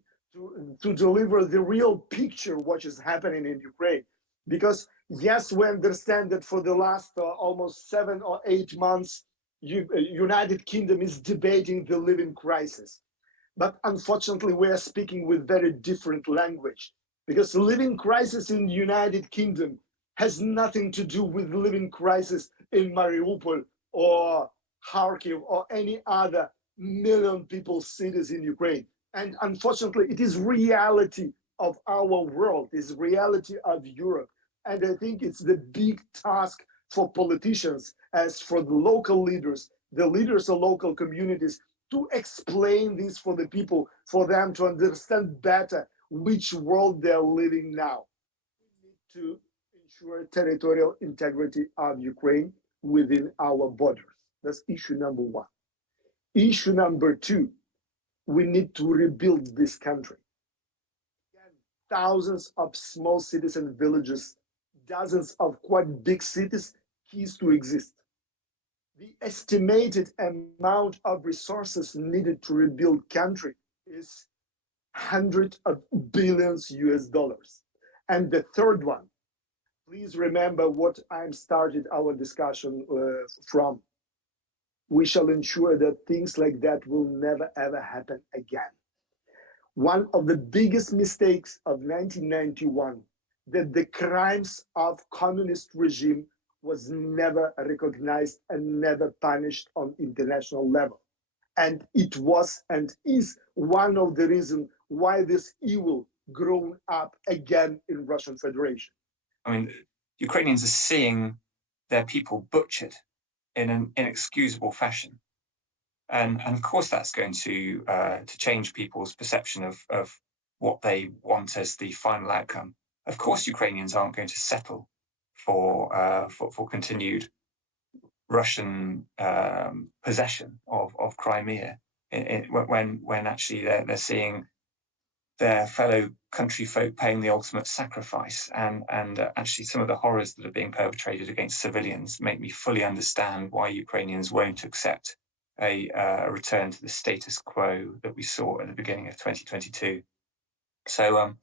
to deliver the real picture of what is happening in Ukraine. Because yes, we understand that for the last almost 7 or 8 months, United Kingdom is debating the living crisis. But unfortunately, we are speaking with very different language, because living crisis in the United Kingdom has nothing to do with living crisis in Mariupol or Kharkiv or any other million people cities in Ukraine. And unfortunately, it is reality of our world, is reality of Europe. And I think it's the big task for politicians, as for the local leaders, the leaders of local communities, to explain this for the people, for them to understand better which world they're living now. We need to ensure territorial integrity of Ukraine within our borders. That's issue number one. Issue number two, we need to rebuild this country. Again, thousands of small cities and villages, dozens of quite big cities cease to exist. The estimated amount of resources needed to rebuild country is hundreds of billions US dollars. And the third one, please remember what I started our discussion from. We shall ensure that things like that will never ever happen again. One of the biggest mistakes of 1991, that the crimes of communist regime was never recognized and never punished on international level. And it was and is one of the reasons why this evil grown up again in Russian Federation. I mean, Ukrainians are seeing their people butchered in an inexcusable fashion. And of course that's going to change people's perception of what they want as the final outcome. Of course, Ukrainians aren't going to settle for continued Russian possession of Crimea when actually they're seeing their fellow country folk paying the ultimate sacrifice, and actually some of the horrors that are being perpetrated against civilians make me fully understand why Ukrainians won't accept a return to the status quo that we saw at the beginning of 2022. So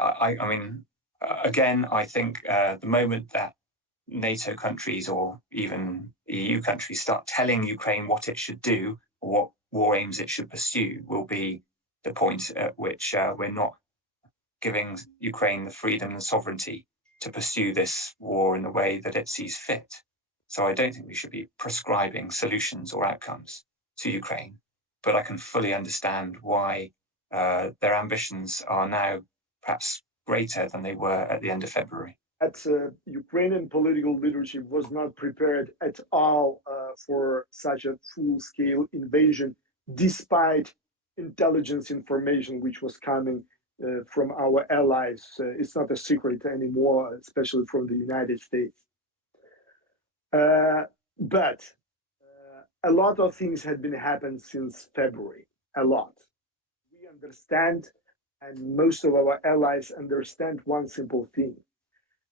I mean, again, I think the moment that NATO countries or even EU countries start telling Ukraine what it should do or what war aims it should pursue will be the point at which we're not giving Ukraine the freedom and sovereignty to pursue this war in the way that it sees fit. So I don't think we should be prescribing solutions or outcomes to Ukraine, but I can fully understand why their ambitions are now perhaps greater than they were at the end of February. Ukrainian political leadership was not prepared at all for such a full-scale invasion, despite intelligence information which was coming from our allies. It's not a secret anymore, especially from the United States. But a lot of things had been happening since February, a lot. We understand, and most of our allies understand one simple thing,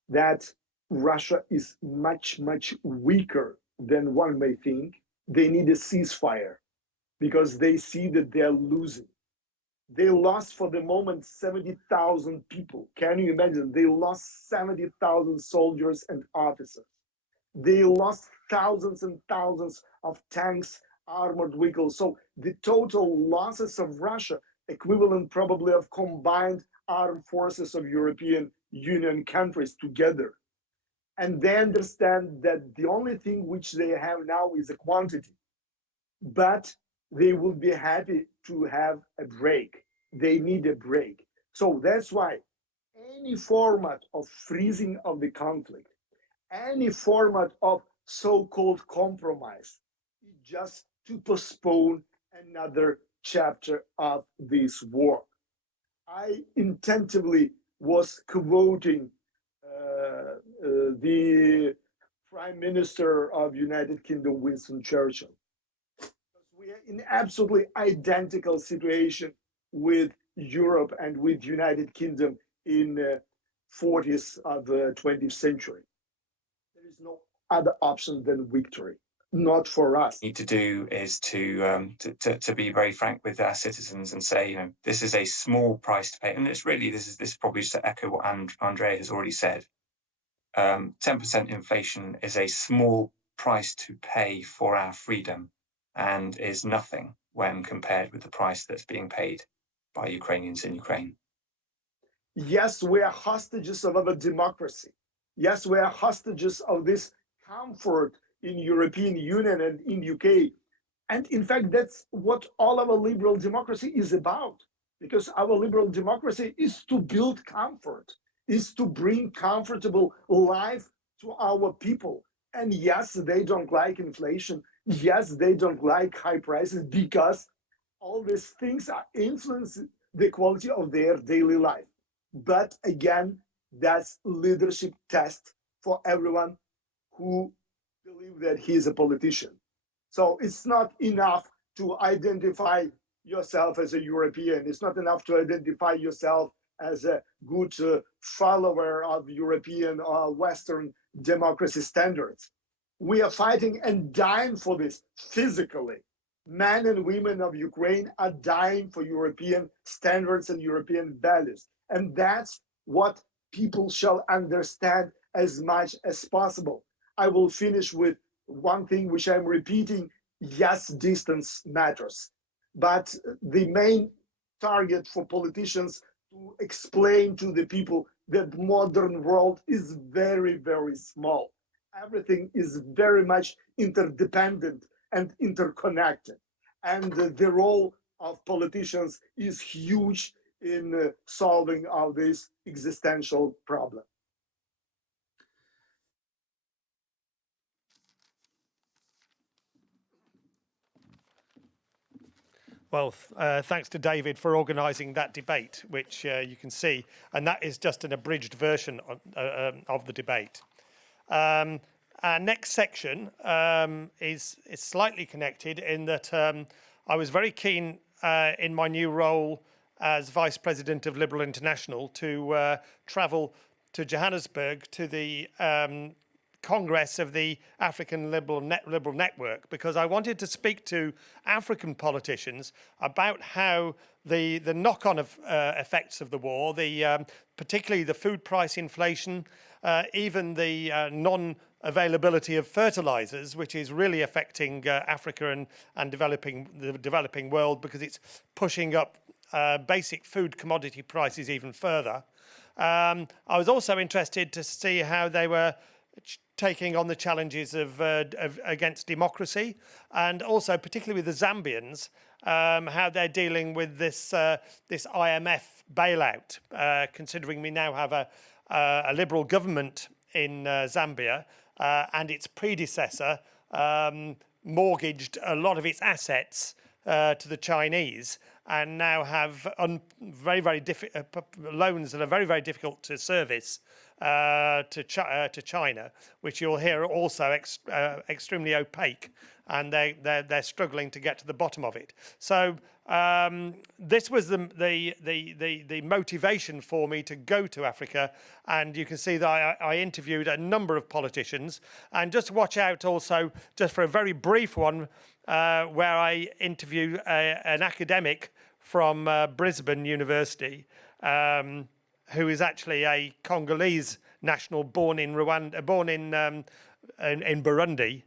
that Russia is much, much weaker than one may think. They need a ceasefire because they see that they're losing. They lost for the moment 70,000 people. Can you imagine? They lost 70,000 soldiers and officers. They lost thousands and thousands of tanks, armored vehicles. So the total losses of Russia, equivalent probably of combined armed forces of European Union countries together. And they understand that the only thing which they have now is a quantity, but they will be happy to have a break. They need a break. So that's why any format of freezing of the conflict, any format of so-called compromise, is just to postpone another chapter of this war. I intentionally was quoting the Prime Minister of United Kingdom, Winston Churchill. We are in absolutely identical situation with Europe and with United Kingdom in 40s of the 20th century. There is no other option than victory. Not for us. Need to do is to be very frank with our citizens and say, you know, this is a small price to pay, and it's really this is probably just to echo what Andrea has already said. 10% inflation is a small price to pay for our freedom, and is nothing when compared with the price that's being paid by Ukrainians in Ukraine. Yes, we are hostages of our democracy. Yes, we are hostages of this comfort in European Union and in UK. And in fact, that's what all our liberal democracy is about. Because our liberal democracy is to build comfort, is to bring comfortable life to our people. And yes, they don't like inflation. Yes, they don't like high prices because all these things are influencing the quality of their daily life. But again, that's leadership test for everyone who believe that he is a politician. So it's not enough to identify yourself as a European. It's not enough to identify yourself as a good follower of European or Western democracy standards. We are fighting and dying for this physically. Men and women of Ukraine are dying for European standards and European values. And that's what people shall understand as much as possible. I will finish with one thing which I'm repeating. Yes, distance matters. But the main target for politicians to explain to the people that modern world is very, very small. Everything is very much interdependent and interconnected. And the role of politicians is huge in solving all this existential problem. Well, thanks to David for organising that debate, which you can see, and that is just an abridged version of the debate. Our next section is slightly connected in that I was very keen in my new role as Vice President of Liberal International to travel to Johannesburg to the Congress of the African Liberal Network, because I wanted to speak to African politicians about how the knock-on effects of the war, particularly the food price inflation, even the non-availability of fertilizers, which is really affecting Africa and the developing world, because it's pushing up basic food commodity prices even further. I was also interested to see how they were taking on the challenges of against democracy, and also particularly with the Zambians, how they're dealing with this IMF bailout, considering we now have a liberal government in Zambia, and its predecessor mortgaged a lot of its assets to the Chinese, and now have loans that are very, very difficult to service to China, which you'll hear are also extremely opaque, and they're struggling to get to the bottom of it. So this was the motivation for me to go to Africa, and you can see that I interviewed a number of politicians, and just watch out also just for a very brief one where I interview an academic from Brisbane University, who is actually a Congolese national born in Burundi,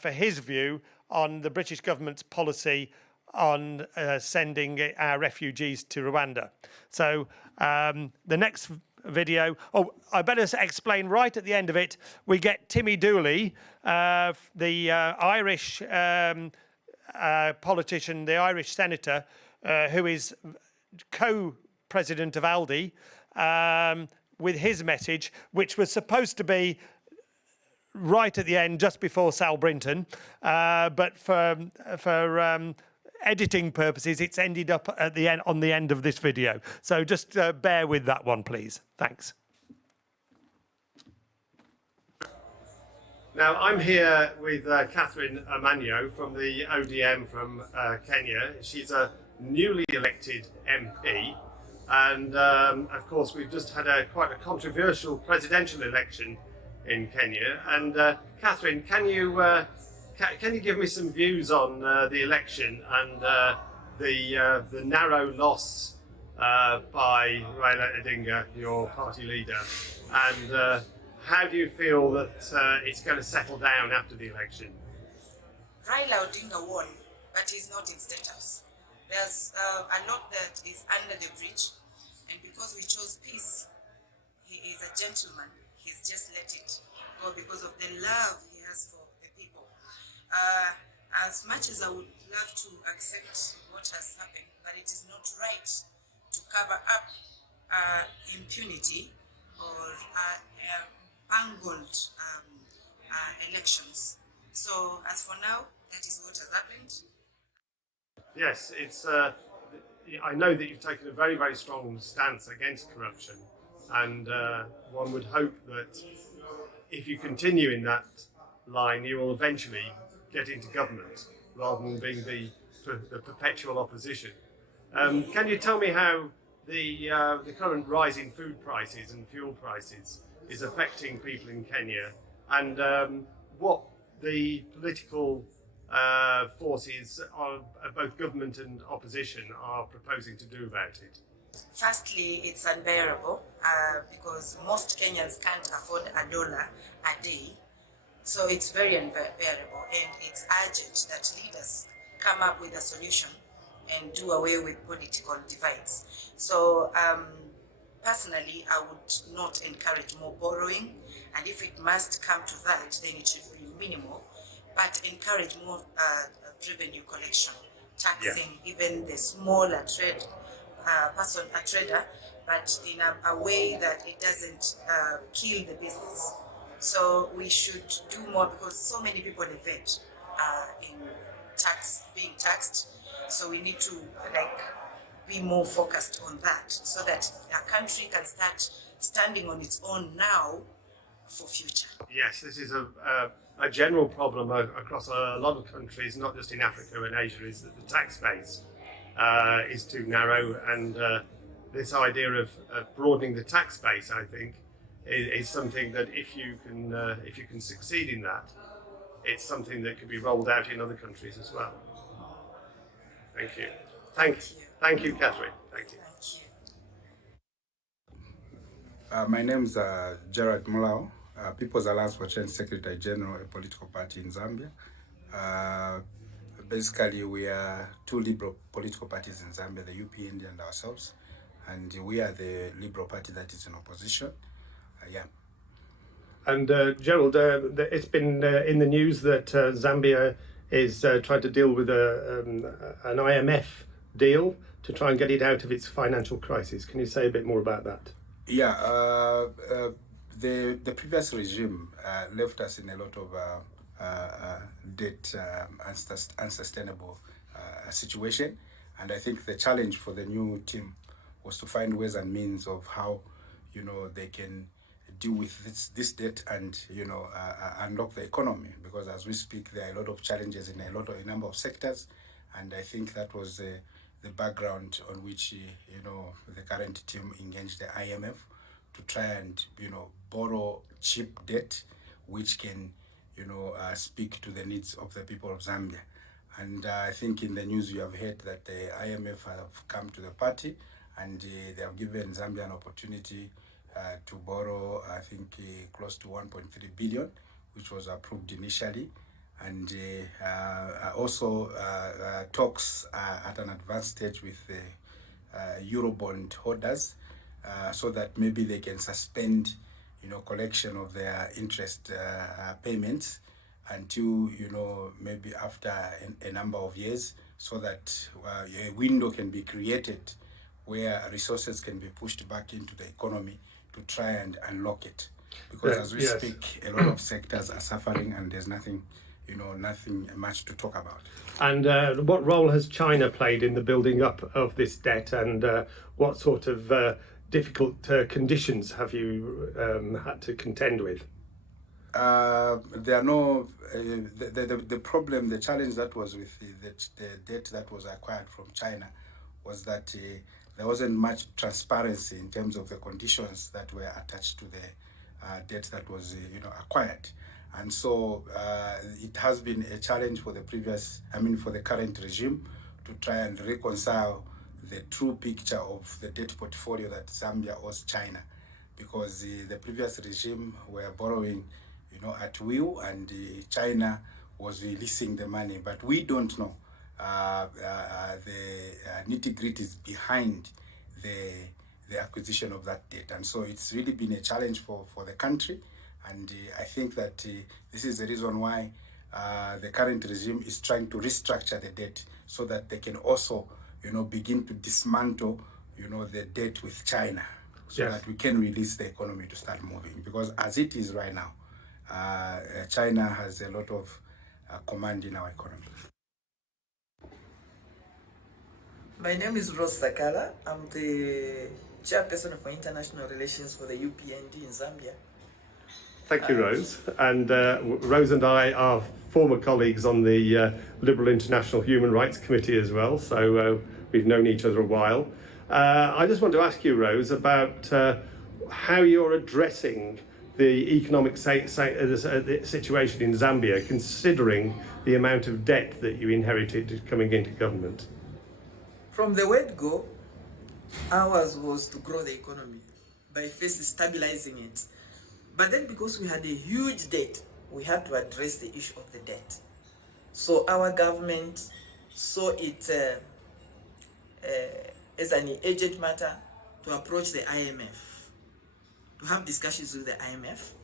for his view on the British government's policy on sending our refugees to Rwanda. So the next video, I better explain right at the end of it, we get Timmy Dooley, the Irish politician, the Irish senator, who is co-president of ALDI, with his message, which was supposed to be right at the end, just before Sal Brinton, but for editing purposes, it's ended up at the end, on the end of this video. So just bear with that one, please. Thanks. Now, I'm here with Catherine Amanyo from the ODM from Kenya. She's a newly elected MP. And of course, we've just had quite a controversial presidential election in Kenya. And Catherine, can you give me some views on the election and the narrow loss by Raila Odinga, your party leader, and how do you feel that it's going to settle down after the election? Raila Odinga won, but he's not in State House. There's a lot that is under the bridge, and because we chose peace, he is a gentleman. He's just let it go because of the love he has for the people. As much as I would love to accept what has happened, but it is not right to cover up impunity or bungled elections. So as for now, that is what has happened. Yes, it's. I know that you've taken a very, very strong stance against corruption, and one would hope that if you continue in that line, you will eventually get into government rather than being the perpetual opposition. Can you tell me how the current rise in food prices and fuel prices is affecting people in Kenya, and what the political forces of both government and opposition are proposing to do about it? Firstly, it's unbearable because most Kenyans can't afford $1 a day. So it's very unbearable, and it's urgent that leaders come up with a solution and do away with political divides. So personally, I would not encourage more borrowing, and if it must come to that, then it should be minimal, but encourage more revenue collection, taxing even the smaller trader, but in a way that it doesn't kill the business. So we should do more because so many people evade being taxed. So we need to be more focused on that so that a country can start standing on its own now for future. Yes, this is a general problem across a lot of countries, not just in Africa and Asia, is that the tax base is too narrow, and this idea of broadening the tax base, I think, is something that if you can succeed in that, it's something that can be rolled out in other countries as well. Thank you. Thank you, Catherine. Thank you. My name is Gerard Mulao, People's Alliance for Change Secretary General, a political party in Zambia. Basically, we are two liberal political parties in Zambia, the UPND and ourselves, and we are the Liberal Party that is in opposition. Yeah. And Gerald, it's been in the news that Zambia is trying to deal with an IMF deal to try and get it out of its financial crisis. Can you say a bit more about that? Yeah, the previous regime left us in a lot of debt, unsustainable situation, and I think the challenge for the new team was to find ways and means of how, you know, they can deal with this debt and, you know, unlock the economy, because as we speak there are a lot of challenges in a number of sectors, and I think that was the background on which you know, the current team engaged the IMF to try and, you know, borrow cheap debt which can, you know, speak to the needs of the people of Zambia. And I think in the news you have heard that the IMF have come to the party and they have given Zambia an opportunity to borrow, I think, close to 1.3 billion, which was approved initially. And also talks at an advanced stage with the Eurobond holders so that maybe they can suspend, you know, collection of their interest payments until, you know, maybe after a number of years, so that a window can be created where resources can be pushed back into the economy to try and unlock it. Because as we speak, a lot of sectors are suffering and there's nothing, you know, nothing much to talk about. And what role has China played in the building up of this debt, and what sort of difficult conditions have you had to contend with? There are no, the problem, the challenge that was with the debt that was acquired from China was that there wasn't much transparency in terms of the conditions that were attached to the debt that was, you know, acquired. And so it has been a challenge for for the current regime to try and reconcile the true picture of the debt portfolio that Zambia owes China, because the previous regime were borrowing, you know, at will, and China was releasing the money. But we don't know the nitty-gritties behind the acquisition of that debt. And so it's really been a challenge for the country. And I think that this is the reason why the current regime is trying to restructure the debt so that they can also, you know, begin to dismantle, you know, the debt with China, so that we can release the economy to start moving. Because as it is right now, China has a lot of command in our economy. My name is Rose Sakala. I'm the chairperson for international relations for the UPND in Zambia. Thank you, Rose. And Rose and I are former colleagues on the Liberal International Human Rights Committee as well, so we've known each other a while. I just want to ask you, Rose, about how you're addressing the economic situation in Zambia, considering the amount of debt that you inherited coming into government. From the word go, ours was to grow the economy by first stabilizing it. But then because we had a huge debt, we had to address the issue of the debt. So our government saw it as an urgent matter to approach the IMF, to have discussions with the IMF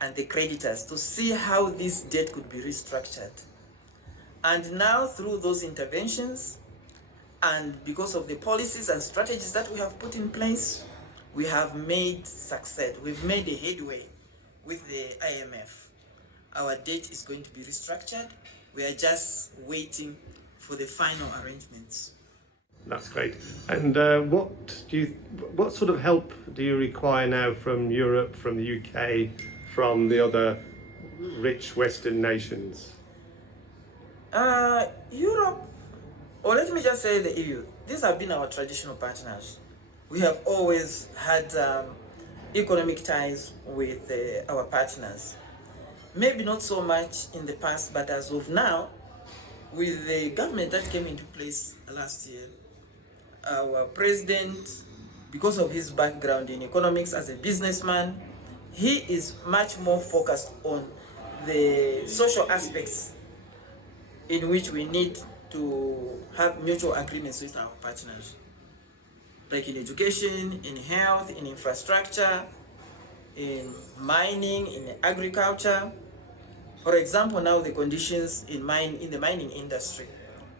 and the creditors to see how this debt could be restructured. And now through those interventions, and because of the policies and strategies that we have put in place, we have made success. We've made a headway with the IMF. Our debt is going to be restructured. We are just waiting for the final arrangements. That's great. And what sort of help do you require now from Europe, from the UK, from the other rich Western nations? Europe, or let me just say the EU, these have been our traditional partners. We have always had economic ties with our partners. Maybe not so much in the past, but as of now, with the government that came into place last year, our president, because of his background in economics as a businessman, he is much more focused on the social aspects in which we need to have mutual agreements with our partners, like in education, in health, in infrastructure, in mining, in agriculture. For example, now the conditions in the mining industry,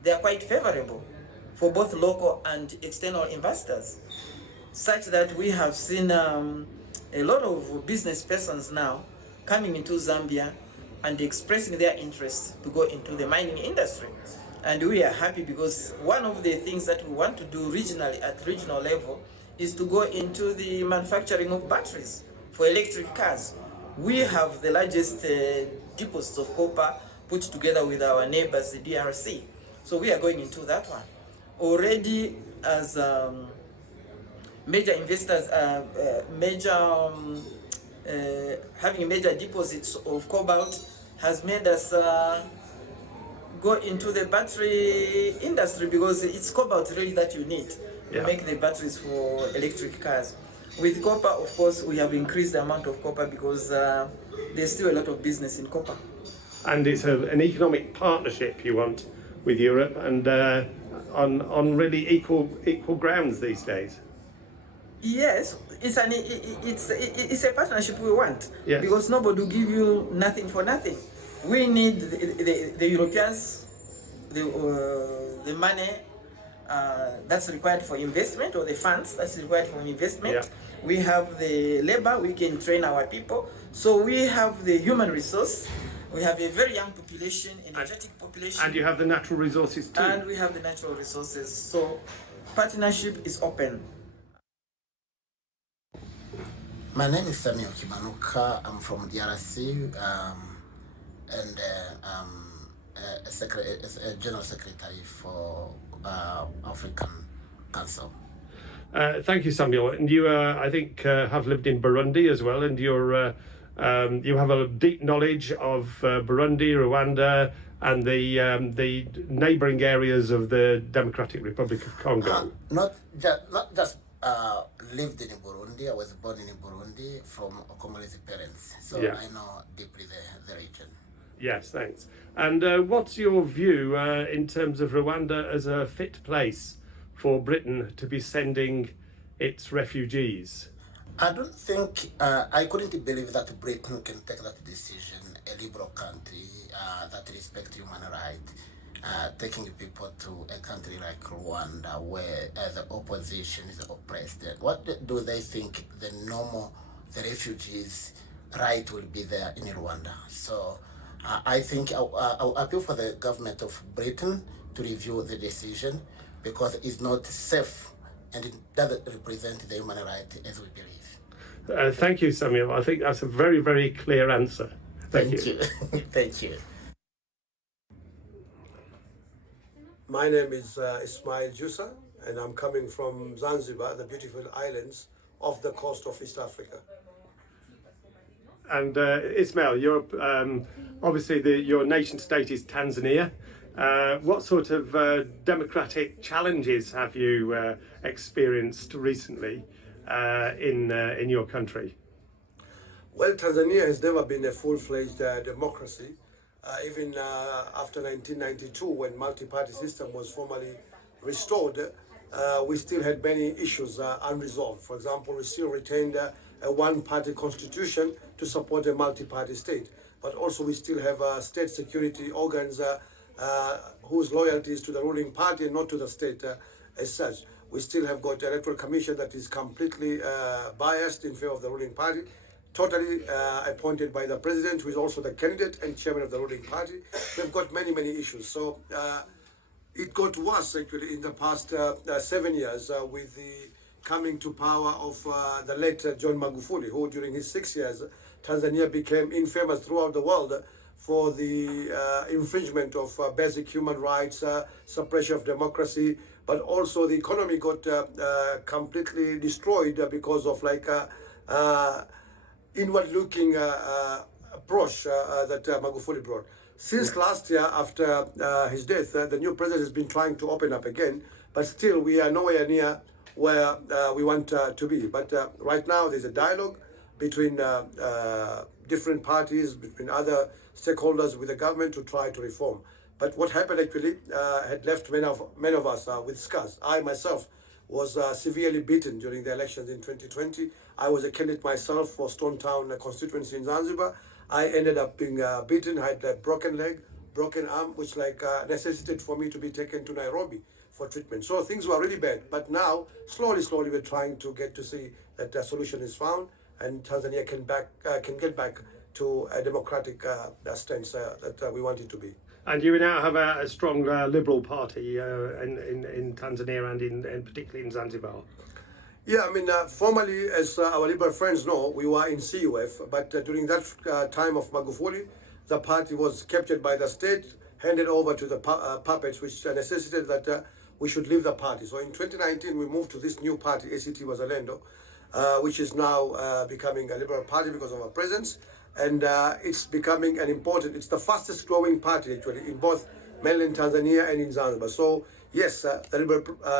they are quite favorable for both local and external investors, such that we have seen a lot of business persons now coming into Zambia and expressing their interest to go into the mining industry. And we are happy because one of the things that we want to do regionally at regional level is to go into the manufacturing of batteries for electric cars. We have the largest deposits of copper put together with our neighbors, the DRC. So we are going into that one. Already as major investors, having major deposits of cobalt has made us go into the battery industry because it's cobalt really that you need to make the batteries for electric cars. With copper, of course, we have increased the amount of copper because there's still a lot of business in copper. And it's an economic partnership you want with Europe, and on really equal grounds these days. Yes, it's a partnership we want, because nobody will give you nothing for nothing. We need the Europeans, the money that's required for investment, or the funds that's required for investment. We have the labor, we can train our people. So we have the human resource. We have a very young population, energetic population. And you have the natural resources too. And we have the natural resources. So partnership is open. My name is Samuel Kimanuka. I'm from DRC, and a General Secretary for African Council. Thank you, Samuel. And you, I think, have lived in Burundi as well, and you have a deep knowledge of Burundi, Rwanda, and the neighbouring areas of the Democratic Republic of Congo. Not just lived in Burundi. I was born in Burundi from Congolese parents, so I know deeply the region. Yes, thanks. And what's your view in terms of Rwanda as a fit place for Britain to be sending its refugees? I don't think, I couldn't believe that Britain can take that decision, a liberal country that respects human rights, taking people to a country like Rwanda where the opposition is oppressed. What do they think the refugees' right will be there in Rwanda? So I think I'll appeal for the government of Britain to review the decision, because it's not safe and it doesn't represent the human rights as we believe. Thank you, Samuel. I think that's a very, very clear answer. Thank you. Thank you. My name is Ismail Jusa, and I'm coming from Zanzibar, the beautiful islands off the coast of East Africa. And Ismail, you're obviously your nation state is Tanzania. What sort of democratic challenges have you experienced recently in your country? Well, Tanzania has never been a full-fledged democracy. Even after 1992, when multi-party system was formally restored, we still had many issues unresolved. For example, we still retained a one-party constitution to support a multi-party state. But also we still have state security organs whose loyalty is to the ruling party and not to the state as such. We still have got an electoral commission that is completely biased in favor of the ruling party, totally appointed by the president, who is also the candidate and chairman of the ruling party. We've got many, many issues. So it got worse actually in the past 7 years with the coming to power of the late John Magufuli, who during his 6 years, Tanzania became infamous throughout the world for the infringement of basic human rights, suppression of democracy, but also the economy got completely destroyed because of inward-looking approach that Magufuli brought. Since last year, after his death, the new president has been trying to open up again, but still we are nowhere near where we want to be. But right now there's a dialogue between different parties, between other stakeholders with the government to try to reform. But what happened actually had left many of us with scars. I myself was severely beaten during the elections in 2020. I was a candidate myself for Stone Town constituency in Zanzibar. I ended up being beaten. I had a broken leg, broken arm, which necessitated for me to be taken to Nairobi for treatment. So things were really bad. But now, slowly, we're trying to get to see that a solution is found and Tanzania can get back to a democratic stance that we want it to be. And you now have a strong Liberal Party in Tanzania and particularly in Zanzibar. Yeah, I mean, formally, as our Liberal friends know, we were in CUF, but during that time of Magufuli, the party was captured by the state, handed over to the puppets, which necessitated that we should leave the party. So in 2019, we moved to this new party, ACT Wazalendo, which is now becoming a Liberal Party because of our presence. And it's becoming it's the fastest growing party actually in both mainland Tanzania and in Zanzibar. So yes, the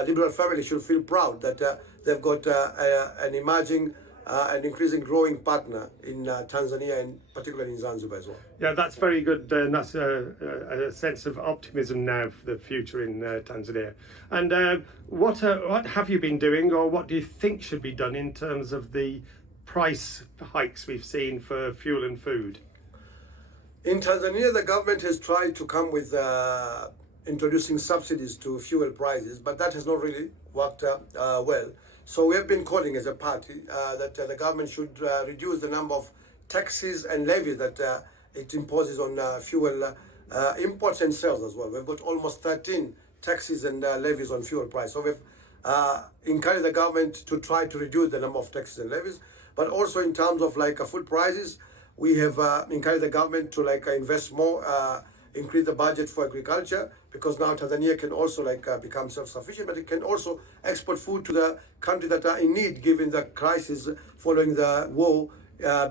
Liberal family should feel proud that they've got an emerging and increasing growing partner in Tanzania and particularly in Zanzibar as well. Yeah, that's very good. And that's a sense of optimism now for the future in Tanzania. And what have you been doing, or what do you think should be done in terms of the price hikes we've seen for fuel and food? In Tanzania, the government has tried to come with introducing subsidies to fuel prices, but that has not really worked well. So we have been calling as a party that the government should reduce the number of taxes and levies that it imposes on fuel imports and sales as well. We've got almost 13 taxes and levies on fuel price. So we've encouraged the government to try to reduce the number of taxes and levies. But also in terms of food prices, we have encouraged the government to invest more, increase the budget for agriculture, because now Tanzania can also become self-sufficient, but it can also export food to the countries that are in need, given the crisis following the war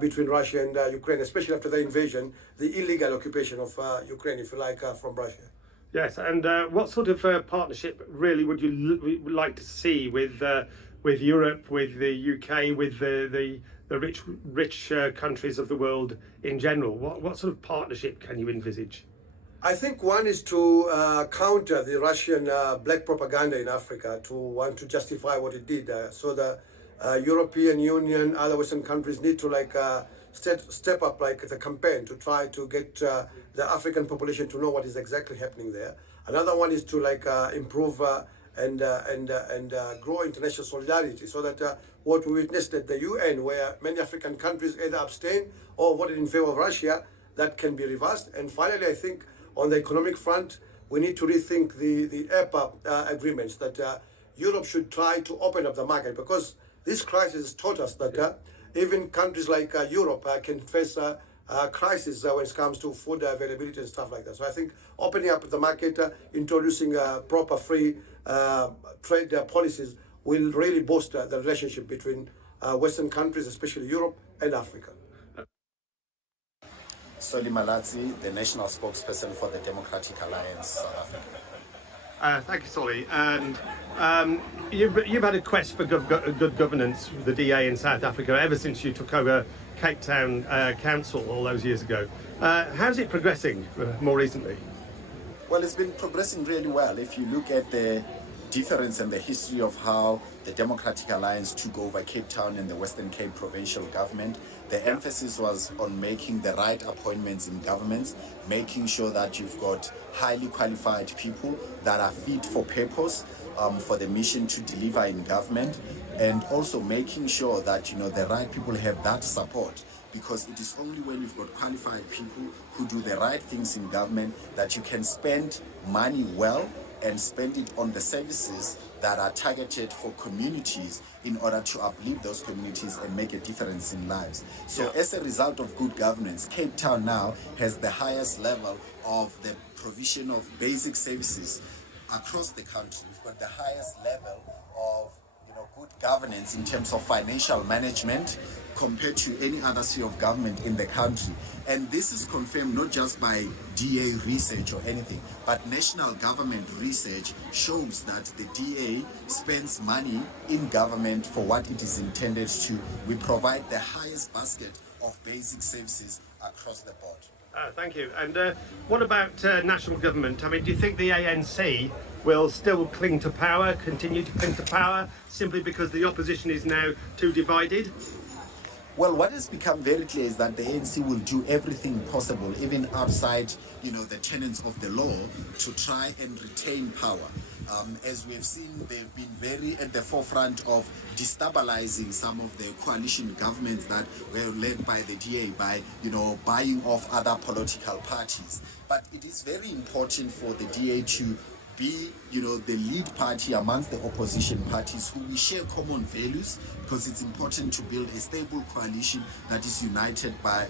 between Russia and Ukraine, especially after the invasion, the illegal occupation of Ukraine, if you like, from Russia. Yes, and what sort of partnership really would you like to see with Europe, with the UK, with the rich countries of the world in general? What sort of partnership can you envisage? I think one is to counter the Russian black propaganda in Africa, to want to justify what it did. So the European Union, other Western countries need to step up the campaign to try to get the African population to know what is exactly happening there. Another one is to improve and grow international solidarity, so that what we witnessed at the UN, where many African countries either abstained or voted in favor of Russia, that can be reversed. And finally, I think on the economic front, we need to rethink the EPA agreements, that Europe should try to open up the market, because this crisis taught us that even countries like Europe can face a crisis when it comes to food availability and stuff like that. So I think opening up the market, introducing proper free trade policies will really boost the relationship between Western countries, especially Europe and Africa. Soli Malatsi, the national spokesperson for the Democratic Alliance South Africa. Thank you, Solly. And you've had a quest for good governance with the DA in South Africa ever since you took over Cape Town Council all those years ago. How's it progressing more recently? Well, it's been progressing really well. If you look at the difference and the history of how the Democratic Alliance took over Cape Town and the Western Cape provincial government, the emphasis was on making the right appointments in governments, making sure that you've got highly qualified people that are fit for purpose for the mission to deliver in government, and also making sure that the right people have that support, because it is only when you've got qualified people who do the right things in government that you can spend money well and spend it on the services that are targeted for communities in order to uplift those communities and make a difference in lives. So as a result of good governance, Cape Town now has the highest level of the provision of basic services across the country. We've got the highest level of good governance in terms of financial management compared to any other sphere of government in the country. And this is confirmed not just by DA research or anything, but national government research shows that the DA spends money in government for what it is intended to. We provide the highest basket of basic services across the board. Thank you. And what about national government? I mean, do you think the ANC will still cling to power, continue to cling to power, simply because the opposition is now too divided? Well, what has become very clear is that the ANC will do everything possible, even outside, the tenets of the law, to try and retain power. As we have seen, they've been very at the forefront of destabilizing some of the coalition governments that were led by the DA by, buying off other political parties. But it is very important for the DA to be, the lead party amongst the opposition parties who we share common values, because it's important to build a stable coalition that is united by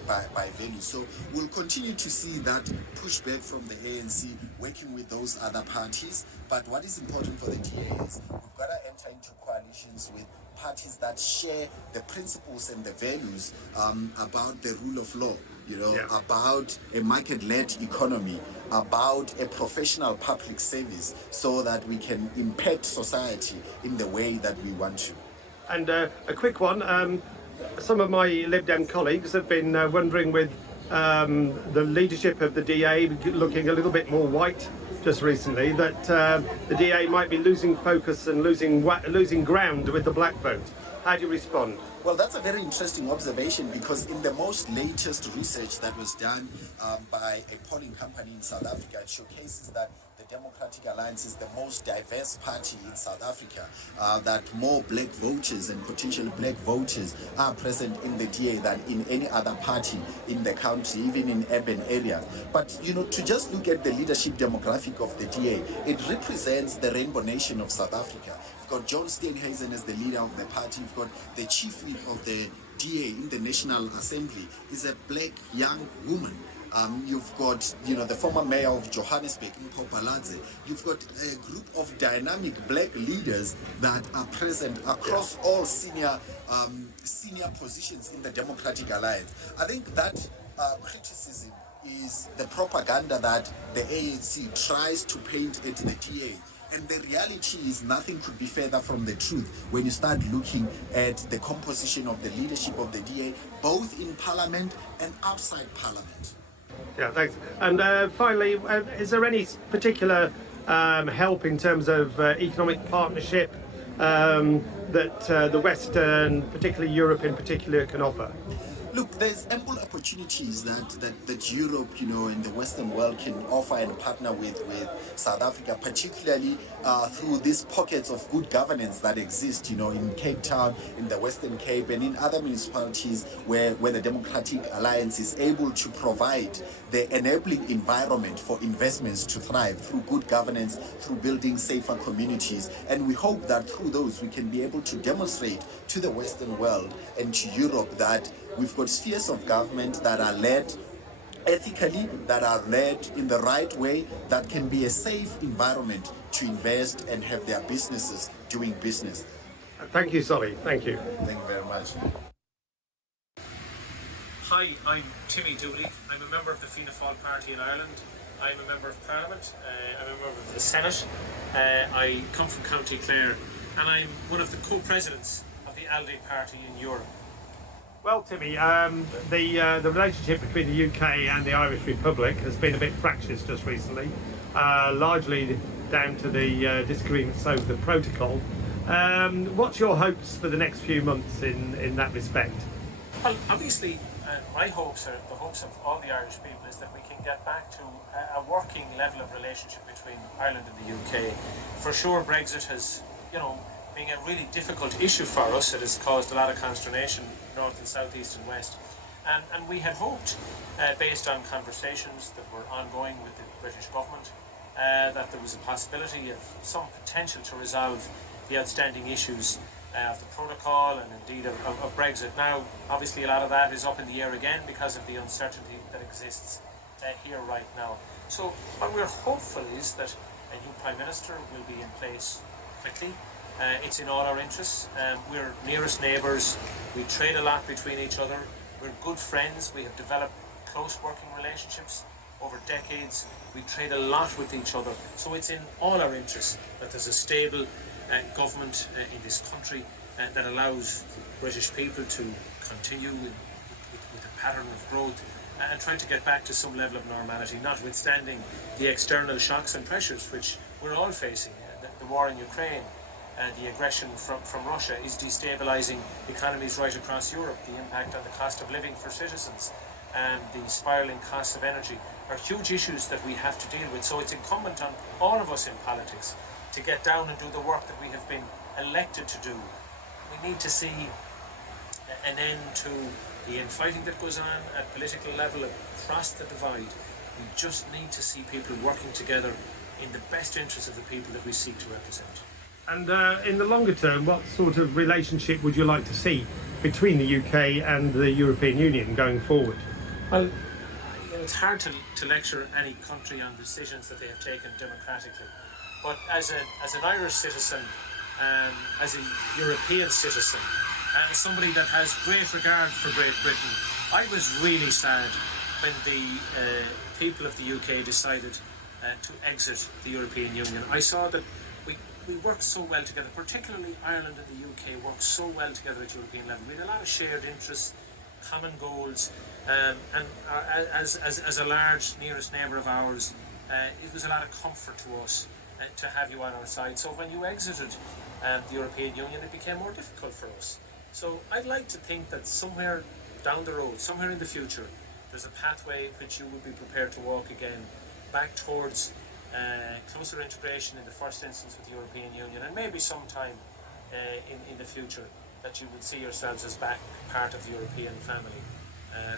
values. So we'll continue to see that pushback from the ANC working with those other parties. But what is important for the DA is we've got to enter into coalitions with parties that share the principles and the values about the rule of law, about a market-led economy, about a professional public service, so that we can impact society in the way that we want to. And a quick one, some of my Lib Dem colleagues have been wondering, with the leadership of the DA looking a little bit more white just recently, that the DA might be losing focus and losing ground with the black vote. How do you respond? Well, that's a very interesting observation, because in the most latest research that was done by a polling company in South Africa, it showcases that the Democratic Alliance is the most diverse party in South Africa, that more black voters and potential black voters are present in the DA than in any other party in the country, even in urban areas. But, to just look at the leadership demographic of the DA, it represents the rainbow nation of South Africa. We've got John Steenhuisen as the leader of the party. We've got the chief whip of the DA in the National Assembly is a black young woman. You've got, the former mayor of Johannesburg, Mpho Baladze. You've got a group of dynamic black leaders that are present across all senior positions in the Democratic Alliance. I think that criticism is the propaganda that the ANC tries to paint at the DA. And the reality is nothing could be further from the truth when you start looking at the composition of the leadership of the DA, both in Parliament and outside Parliament. Yeah, thanks. And finally, is there any particular help in terms of economic partnership that the West, and particularly Europe in particular, can offer? Look, there's ample opportunities that Europe, and the Western world can offer and partner with South Africa, particularly through these pockets of good governance that exist, in Cape Town, in the Western Cape, and in other municipalities where the Democratic Alliance is able to provide the enabling environment for investments to thrive through good governance, through building safer communities. And we hope that through those we can be able to demonstrate to the Western world and to Europe that we've got spheres of government that are led ethically, that are led in the right way, that can be a safe environment to invest and have their businesses doing business. Thank you, Solly. Thank you. Thank you very much. Hi, I'm Timmy Dooley. I'm a member of the Fianna Fáil party in Ireland. I'm a member of Parliament. I'm a member of the Senate. I come from County Clare, and I'm one of the co-presidents of the ALDE party in Europe. Well, Timmy, the relationship between the UK and the Irish Republic has been a bit fractious just recently, largely down to the disagreements over the protocol. What's your hopes for the next few months in that respect? Well, obviously, my hopes, are the hopes of all the Irish people, is that we can get back to a working level of relationship between Ireland and the UK. For sure, Brexit has, being a really difficult issue for us, it has caused a lot of consternation, north and south, east and west. And we had hoped, based on conversations that were ongoing with the British government, that there was a possibility of some potential to resolve the outstanding issues of the protocol and indeed of Brexit. Now, obviously a lot of that is up in the air again because of the uncertainty that exists here right now. So what we're hopeful is that a new Prime Minister will be in place quickly, It's in all our interests. We're nearest neighbours. We trade a lot between each other. We're good friends. We have developed close working relationships over decades. We trade a lot with each other. So it's in all our interests that there's a stable government in this country that allows British people to continue with a pattern of growth and trying to get back to some level of normality, notwithstanding the external shocks and pressures which we're all facing. The war in Ukraine, the aggression from Russia is destabilising economies right across Europe. The impact on the cost of living for citizens and the spiralling costs of energy are huge issues that we have to deal with. So it's incumbent on all of us in politics to get down and do the work that we have been elected to do. We need to see an end to the infighting that goes on at political level across the divide. We just need to see people working together in the best interests of the people that we seek to represent. And in the longer term, what sort of relationship would you like to see between the UK and the European Union going forward? Well, it's hard to lecture any country on decisions that they have taken democratically. But as an Irish citizen, as a European citizen, and as somebody that has great regard for Great Britain, I was really sad when the people of the UK decided to exit the European Union. I saw that we worked so well together, particularly Ireland and the UK worked so well together at European level. We had a lot of shared interests, common goals, and as a large nearest neighbour of ours, it was a lot of comfort to us to have you on our side. So when you exited the European Union, it became more difficult for us. So I'd like to think that somewhere down the road, somewhere in the future, there's a pathway which you would be prepared to walk again back towards closer integration in the first instance with the European Union, and maybe sometime in the future that you would see yourselves as back part of the European family.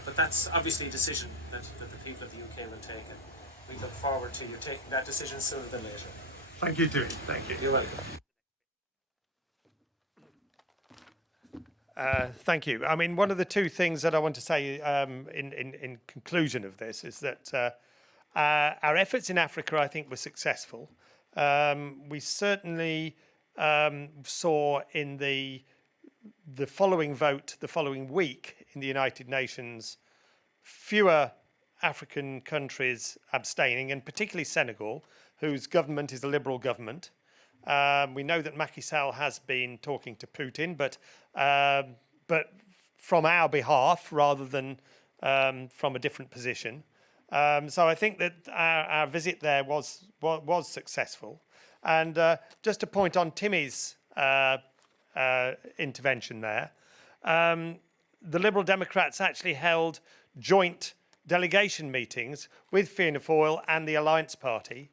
But that's obviously a decision that the people of the UK will take, and we look forward to you taking that decision sooner than later. Thank you, Dewey. Thank you. You're welcome. Thank you. I mean, one of the two things that I want to say in conclusion of this is that our efforts in Africa, I think, were successful. We certainly saw in the following vote, the following week in the United Nations, fewer African countries abstaining, and particularly Senegal, whose government is a liberal government. We know that Macky Sall has been talking to Putin, but from our behalf rather than from a different position. So I think that our visit there was successful. And just to point on Timmy's intervention there, the Liberal Democrats actually held joint delegation meetings with Fianna Fáil and the Alliance Party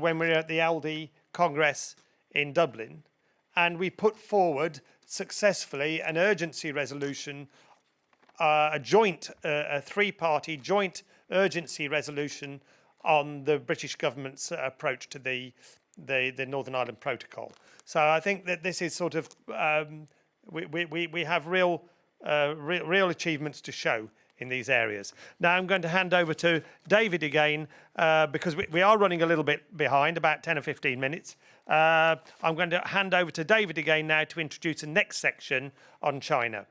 when we were at the LD Congress in Dublin, and we put forward successfully an urgency resolution, a three-party joint urgency resolution on the British government's approach to the Northern Ireland Protocol. So I think that this is sort of we have real achievements to show in these areas. Now I'm going to hand over to David again because we are running a little bit behind, about 10 or 15 minutes. I'm going to hand over to David again now to introduce the next section on China.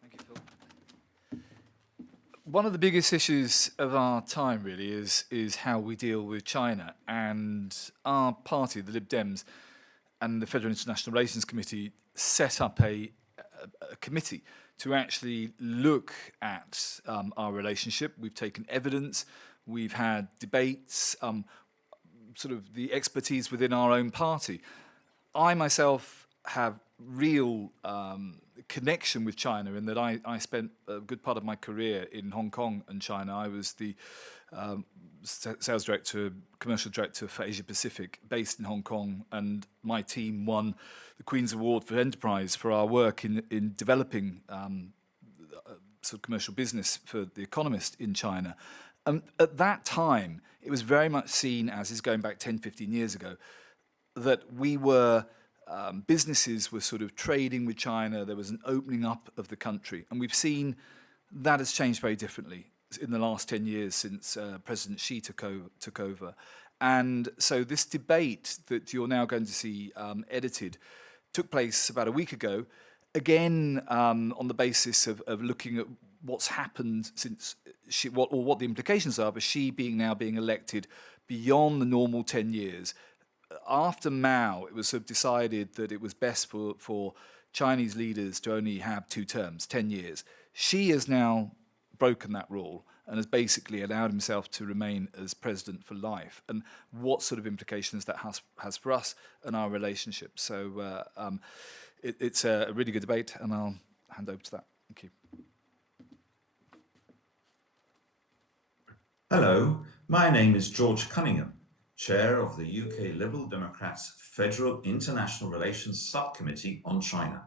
Thank you, Phil. One of the biggest issues of our time really is how we deal with China, and our party, the Lib Dems, and the Federal International Relations Committee set up a committee to actually look at our relationship. We've taken evidence, we've had debates, sort of the expertise within our own party. I myself have real connection with China in that I spent a good part of my career in Hong Kong and China. I was the sales director, commercial director for Asia Pacific, based in Hong Kong, and my team won the Queen's Award for Enterprise for our work in developing sort of commercial business for The Economist in China. At that time, it was very much seen as, is going back 10, 15 years ago, that we were, businesses were sort of trading with China, there was an opening up of the country, and we've seen that has changed very differently in the last 10 years since President Xi took over. And so this debate that you're now going to see edited took place about a week ago, again on the basis of looking at what's happened since what the implications are, but she now being elected beyond the normal 10 years. After Mao, it was sort of decided that it was best for Chinese leaders to only have 2 terms, 10 years. She has now broken that rule and has basically allowed himself to remain as president for life, and what sort of implications that has for us and our relationship. So it's a really good debate, and I'll hand over to that. Thank you. Hello, my name is George Cunningham, Chair of the UK Liberal Democrats Federal International Relations Subcommittee on China.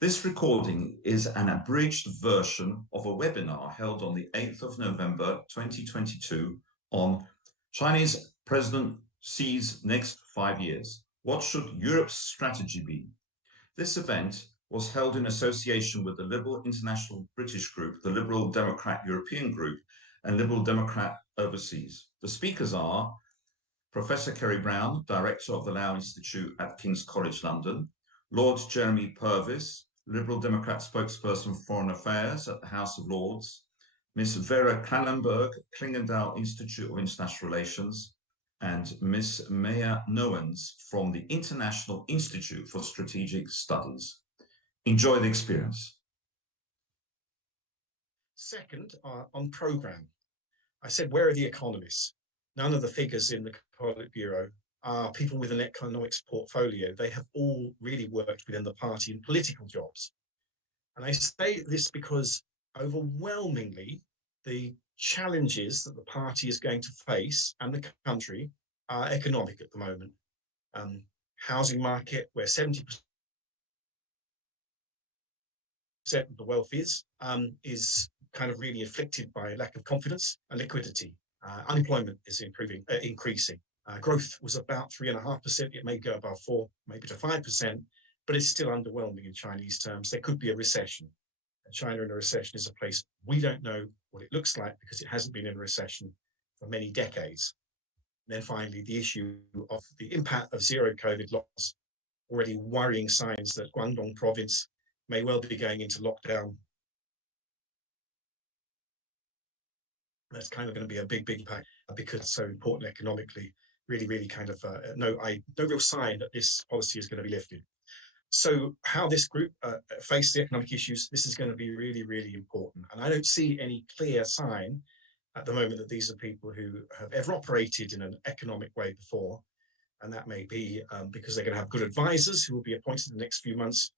This recording is an abridged version of a webinar held on the 8th of November 2022 on Chinese President Xi's next 5 years. What should Europe's strategy be? This event was held in association with the Liberal International British Group, the Liberal Democrat European Group, and Liberal Democrat Overseas. The speakers are Professor Kerry Brown, Director of the Lau Institute at King's College London, Lord Jeremy Purvis, Liberal Democrat spokesperson for Foreign Affairs at the House of Lords, Miss Vera Kranenberg, Klingendahl Institute of International Relations, and Miss Maya Nowens from the International Institute for Strategic Studies. Enjoy the experience. Second, on programme. I said, where are the economists? None of the figures in the Politburo are people with an economics portfolio. They have all really worked within the party in political jobs. And I say this because overwhelmingly, the challenges that the party is going to face and the country are economic at the moment. Housing market, where 70% of the wealth is kind of really afflicted by lack of confidence and liquidity. Unemployment is increasing. Growth was about 3.5%. It may go above 4, maybe to 5%, but it's still underwhelming in Chinese terms. There could be a recession. China in a recession is a place we don't know what it looks like because it hasn't been in a recession for many decades. And then finally, the issue of the impact of zero COVID lockdowns, already worrying signs that Guangdong province may well be going into lockdown. That's kind of going to be a big impact because it's so important economically. Really kind of no real sign that this policy is going to be lifted. So how this group face the economic issues, this is going to be really important. And I don't see any clear sign at the moment that these are people who have ever operated in an economic way before. And that may be because they're going to have good advisors who will be appointed in the next few months,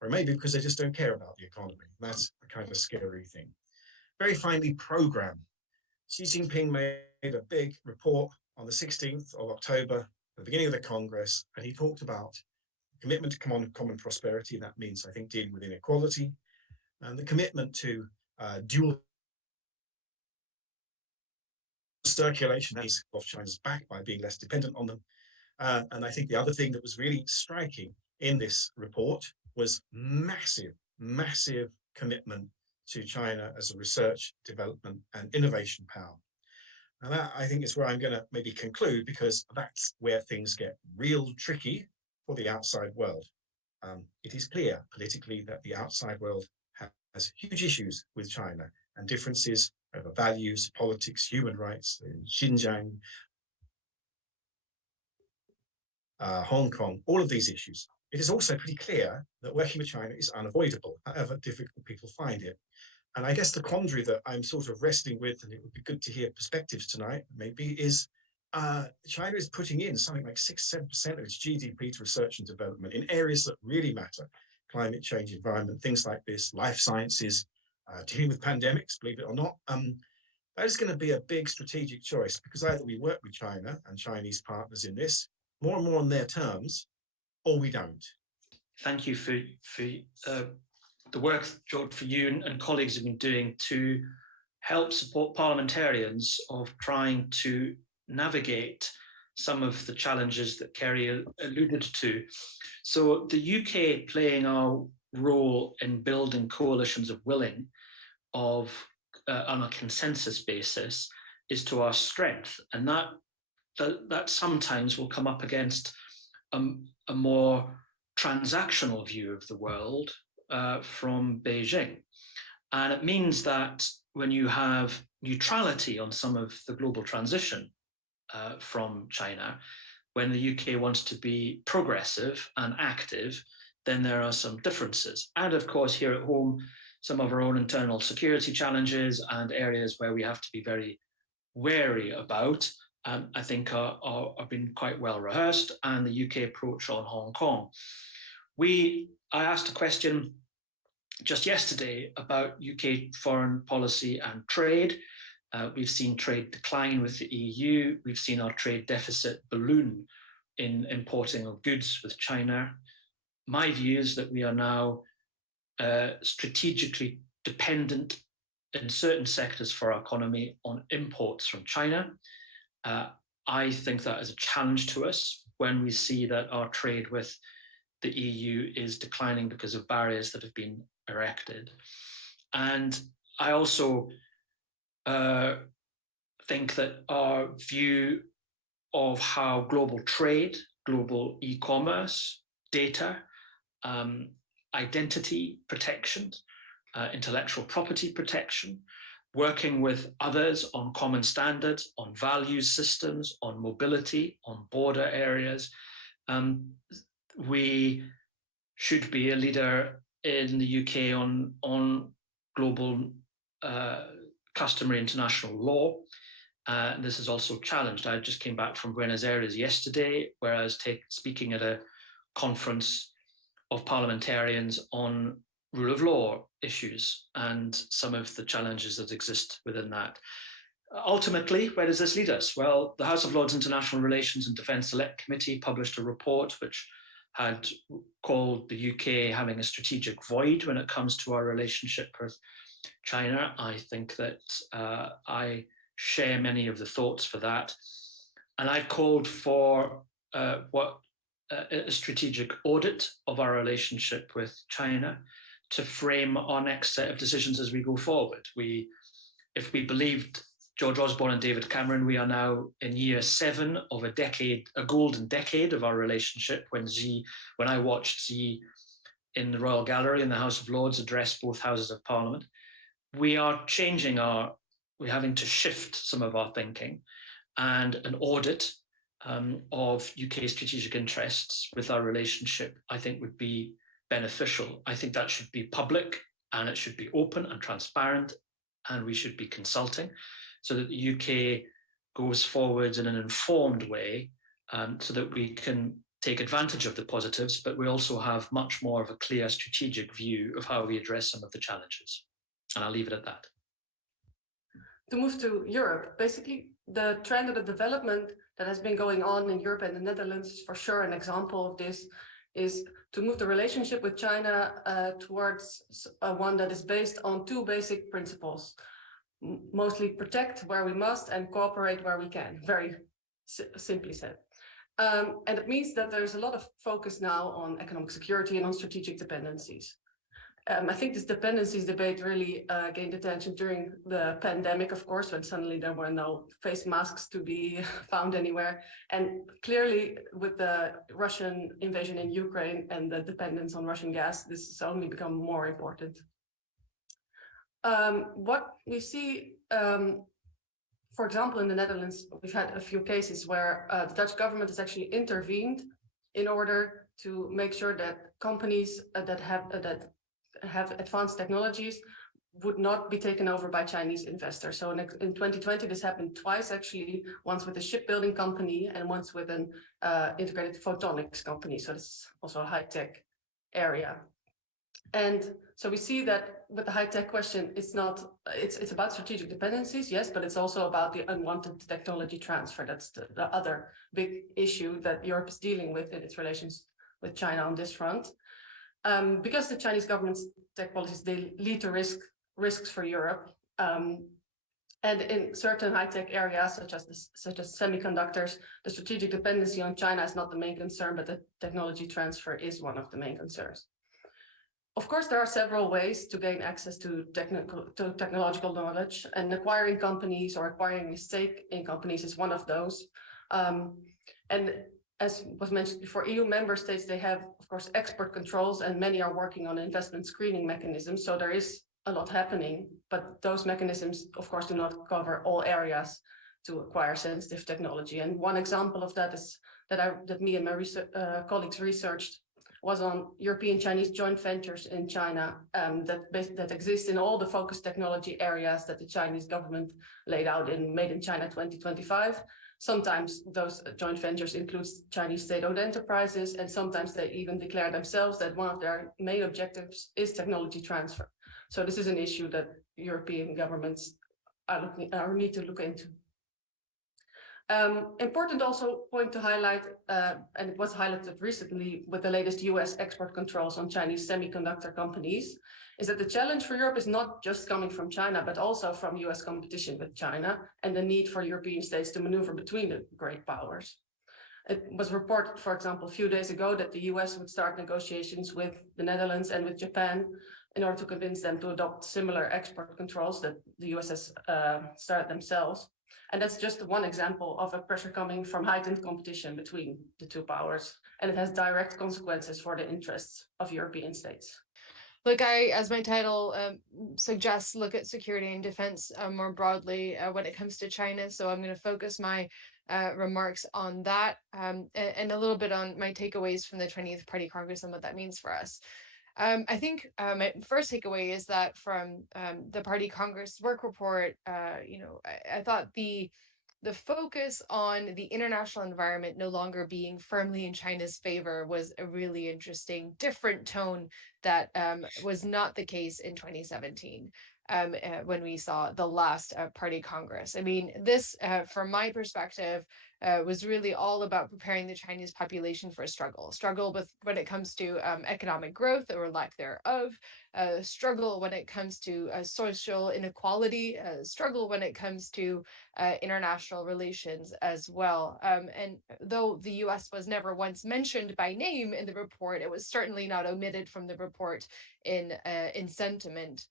or maybe because they just don't care about the economy. That's a kind of a scary thing. Very finally, program. Xi Jinping made a big report on the 16th of October, at the beginning of the Congress, and he talked about commitment to common prosperity. That means, I think, dealing with inequality, and the commitment to dual circulation of China's back by being less dependent on them. And I think the other thing that was really striking in this report was massive commitment to China as a research, development, and innovation power. And that, I think, is where I'm going to maybe conclude, because that's where things get real tricky for the outside world. It is clear politically that the outside world has huge issues with China and differences over values, politics, human rights, in Xinjiang, Hong Kong, all of these issues. It is also pretty clear that working with China is unavoidable, however difficult people find it. And I guess the quandary that I'm sort of wrestling with, and it would be good to hear perspectives tonight, maybe, is China is putting in something like 6-7% of its GDP to research and development in areas that really matter: climate change, environment, things like this, life sciences, dealing with pandemics, believe it or not. That is going to be a big strategic choice, because either we work with China and Chinese partners in this more and more on their terms, or we don't. Thank you for the work, George, for you and colleagues have been doing to help support parliamentarians of trying to navigate some of the challenges that Kerry alluded to. So the UK playing our role in building coalitions of willing on a consensus basis is to our strength, and that that sometimes will come up against a more transactional view of the world from Beijing. And it means that when you have neutrality on some of the global transition from China, when the UK wants to be progressive and active, then there are some differences. And of course, here at home, some of our own internal security challenges and areas where we have to be very wary about, I think are been quite well rehearsed, and the UK approach on Hong Kong. I asked a question just yesterday about UK foreign policy and trade. We've seen trade decline with the EU. We've seen our trade deficit balloon in importing of goods with China. My view is that we are now strategically dependent in certain sectors for our economy on imports from China. I think that is a challenge to us when we see that our trade with the EU is declining because of barriers that have been erected. And I also think that our view of how global trade, global e-commerce, data, identity protection, intellectual property protection, working with others on common standards, on values systems, on mobility, on border areas. We should be a leader in the UK on global customary international law. This is also challenged. I just came back from Buenos Aires yesterday, where I was speaking at a conference of parliamentarians on rule of law issues and some of the challenges that exist within that. Ultimately, where does this lead us? Well, the House of Lords International Relations and Defence Select Committee published a report which had called the UK having a strategic void when it comes to our relationship with China. I think that I share many of the thoughts for that. And I've called for a strategic audit of our relationship with China to frame our next set of decisions as we go forward. If we believed George Osborne and David Cameron, we are now in year 7 of a golden decade of our relationship. When I watched Xi in the Royal Gallery in the House of Lords address both Houses of Parliament, we are we're having to shift some of our thinking, and an audit of UK strategic interests with our relationship, I think, would be beneficial. I think that should be public, and it should be open and transparent, and we should be consulting so that the UK goes forward in an informed way, so that we can take advantage of the positives, but we also have much more of a clear strategic view of how we address some of the challenges. And I'll leave it at that. To move to Europe, basically the trend of the development that has been going on in Europe and the Netherlands is for sure an example of this, is to move the relationship with China towards one that is based on 2 basic principles. Mostly protect where we must and cooperate where we can, very simply said. And it means that there's a lot of focus now on economic security and on strategic dependencies. I think this dependencies debate really gained attention during the pandemic, of course, when suddenly there were no face masks to be found anywhere. And clearly, with the Russian invasion in Ukraine and the dependence on Russian gas, this has only become more important. What we see, for example, in the Netherlands, we've had a few cases where the Dutch government has actually intervened in order to make sure that companies that have advanced technologies would not be taken over by Chinese investors. So in 2020, this happened twice, actually, once with a shipbuilding company and once with an integrated photonics company. So this is also a high-tech area. And so we see that with the high-tech question, it's about strategic dependencies, yes, but it's also about the unwanted technology transfer. That's the other big issue that Europe is dealing with in its relations with China on this front. Because the Chinese government's tech policies, they lead to risks for Europe. And in certain high-tech areas, such as semiconductors, the strategic dependency on China is not the main concern, but the technology transfer is one of the main concerns. Of course, there are several ways to gain access to technological knowledge, and acquiring companies or acquiring a stake in companies is one of those. And as was mentioned before, EU member states, they have, of course, export controls, and many are working on investment screening mechanisms. So there is a lot happening, but those mechanisms, of course, do not cover all areas to acquire sensitive technology. And one example of that is that me and my colleagues researched was on European-Chinese joint ventures in China that exist in all the focus technology areas that the Chinese government laid out in Made in China 2025. Sometimes those joint ventures include Chinese state-owned enterprises, and sometimes they even declare themselves that one of their main objectives is technology transfer. So this is an issue that European governments need to look into. Important also point to highlight, and it was highlighted recently with the latest US export controls on Chinese semiconductor companies, is that the challenge for Europe is not just coming from China, but also from US competition with China and the need for European states to maneuver between the great powers. It was reported, for example, a few days ago that the US would start negotiations with the Netherlands and with Japan in order to convince them to adopt similar export controls that the US has started themselves. And that's just one example of a pressure coming from heightened competition between the two powers. And it has direct consequences for the interests of European states. Look, as my title suggests, look at security and defense more broadly when it comes to China. So I'm going to focus my remarks on that and a little bit on my takeaways from the 20th Party Congress and what that means for us. I think my first takeaway is that from the Party Congress work report, I thought the focus on the international environment no longer being firmly in China's favor was a really interesting, different tone that was not the case in 2017 when we saw the last Party Congress. I mean, this, from my perspective, was really all about preparing the Chinese population for a struggle with when it comes to economic growth or lack thereof, struggle when it comes to social inequality, struggle when it comes to international relations as well. And though the US was never once mentioned by name in the report, it was certainly not omitted from the report in sentiment.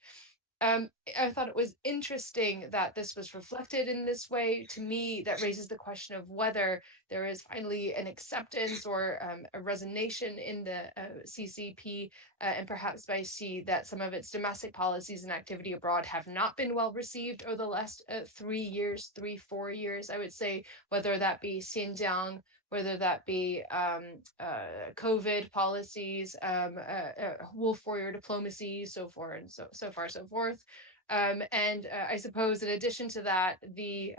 I thought it was interesting that this was reflected in this way. To me, that raises the question of whether there is finally an acceptance or a resignation in the CCP, and perhaps by see that some of its domestic policies and activity abroad have not been well received over the last 4 years, I would say, whether that be Xinjiang, whether that be COVID policies, wolf warrior diplomacy, so forth and so forth. And I suppose in addition to that, the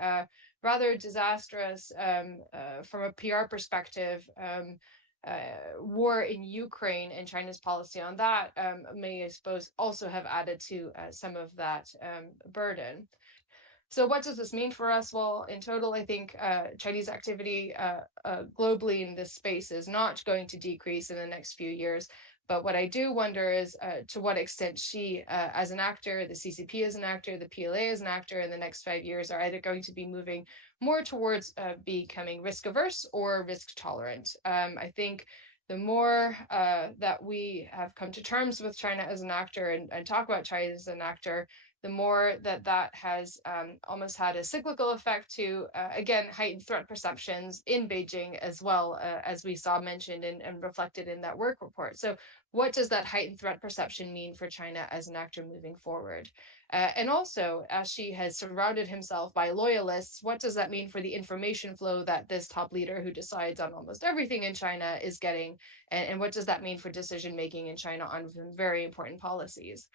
rather disastrous, from a PR perspective, war in Ukraine and China's policy on that may, I suppose, also have added to some of that burden. So what does this mean for us? Well, in total, I think Chinese activity globally in this space is not going to decrease in the next few years. But what I do wonder is to what extent she, as an actor, the CCP as an actor, the PLA as an actor in the next 5 years are either going to be moving more towards becoming risk averse or risk tolerant. I think the more that we have come to terms with China as an actor and talk about China as an actor, the more that has almost had a cyclical effect to, again, heightened threat perceptions in Beijing, as well as we saw mentioned and reflected in that work report. So what does that heightened threat perception mean for China as an actor moving forward? And also, as Xi has surrounded himself by loyalists, what does that mean for the information flow that this top leader who decides on almost everything in China is getting? And what does that mean for decision-making in China on very important policies?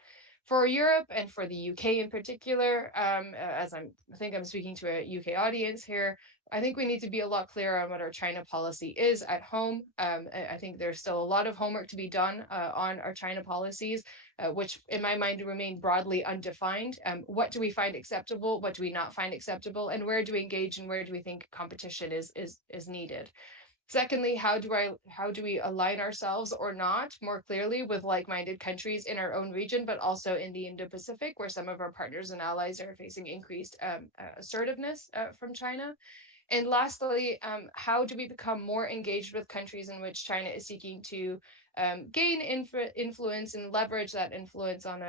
For Europe and for the UK in particular, as I think I'm speaking to a UK audience here, I think we need to be a lot clearer on what our China policy is at home. I think there's still a lot of homework to be done on our China policies, which in my mind remain broadly undefined. What do we find acceptable? What do we not find acceptable? And where do we engage and where do we think competition is needed? Secondly, how do we align ourselves or not more clearly with like-minded countries in our own region, but also in the Indo-Pacific, where some of our partners and allies are facing increased assertiveness from China? And lastly, how do we become more engaged with countries in which China is seeking to gain influence and leverage that influence on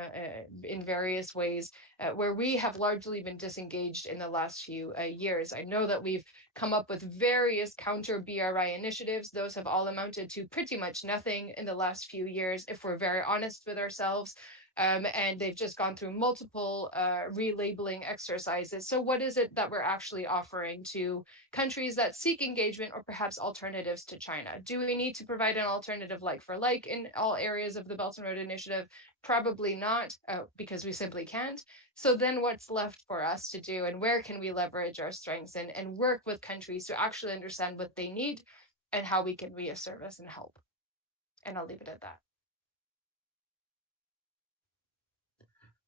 in various ways, where we have largely been disengaged in the last few years. I know that we've come up with various counter BRI initiatives. Those have all amounted to pretty much nothing in the last few years, if we're very honest with ourselves. And they've just gone through multiple relabeling exercises. So what is it that we're actually offering to countries that seek engagement or perhaps alternatives to China? Do we need to provide an alternative like for like in all areas of the Belt and Road Initiative? Probably not, because we simply can't. So then what's left for us to do, and where can we leverage our strengths and work with countries to actually understand what they need and how we can be of service and help? And I'll leave it at that.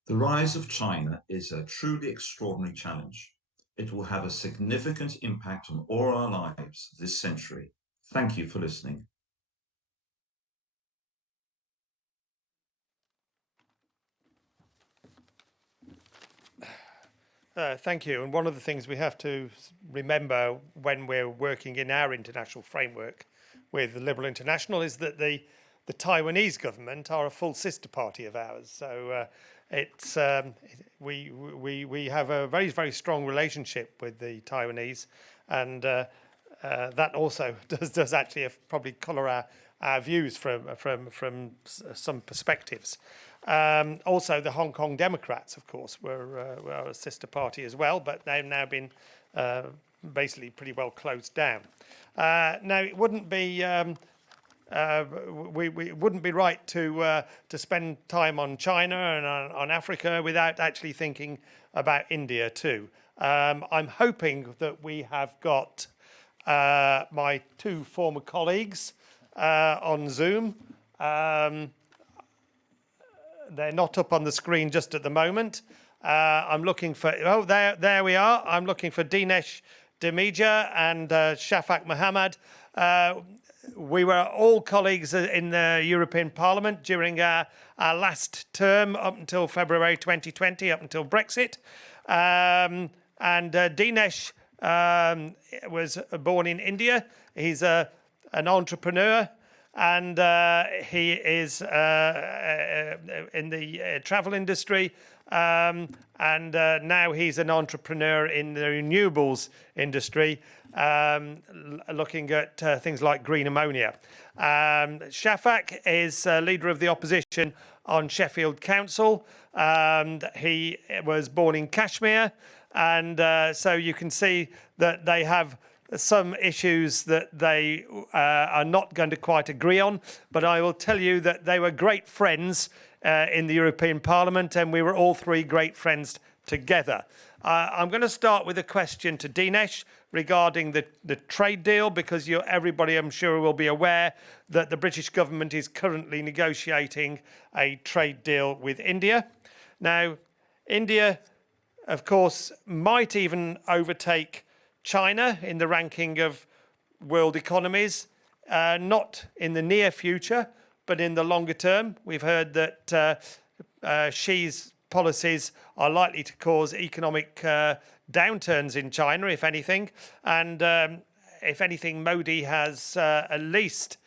The rise of China is a truly extraordinary challenge. It will have a significant impact on all our lives this century. Thank you for listening. Thank you. And one of the things we have to remember when we're working in our international framework with the Liberal International is that the Taiwanese government are a full sister party of ours. So it's we have a very, very strong relationship with the Taiwanese, and that also does actually probably colour our views from some perspectives. Also, the Hong Kong Democrats, of course, were a sister party as well, but they've now been basically pretty well closed down. Now, it wouldn't be we wouldn't be right to spend time on China and on Africa without actually thinking about India too. I'm hoping that we have got my two former colleagues on Zoom. They're not up on the screen just at the moment. I'm looking for, oh, there we are. I'm looking for Dinesh Damija and Shafak Mohammed. We were all colleagues in the European Parliament during our last term up until February 2020, up until Brexit. And Dinesh was born in India. He's an entrepreneur, and he is in the travel industry, and now he's an entrepreneur in the renewables industry, looking at things like green ammonia. Shafak is leader of the opposition on Sheffield Council. He was born in Kashmir, and so you can see that they have some issues that they are not going to quite agree on, but I will tell you that they were great friends in the European Parliament, and we were all three great friends together. I'm going to start with a question to Dinesh regarding the trade deal, because everybody, I'm sure, will be aware that the British government is currently negotiating a trade deal with India. Now, India, of course, might even overtake China in the ranking of world economies, not in the near future, but in the longer term. We've heard that Xi's policies are likely to cause economic downturns in China, if anything. And if anything, Modi has at least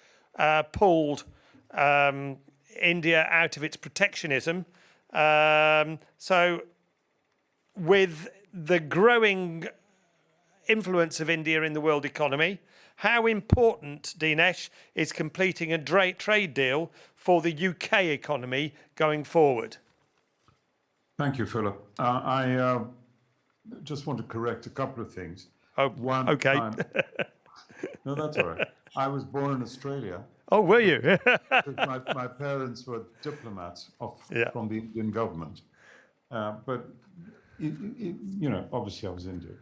pulled India out of its protectionism. So with the growing influence of India in the world economy, how important, Dinesh, is completing a trade deal for the UK economy going forward? Thank you, Philip. I just want to correct a couple of things. Oh, one, okay. No, that's all right. I was born in Australia. Oh, were you? my parents were diplomats from the Indian government. But, you know, obviously I was Indian.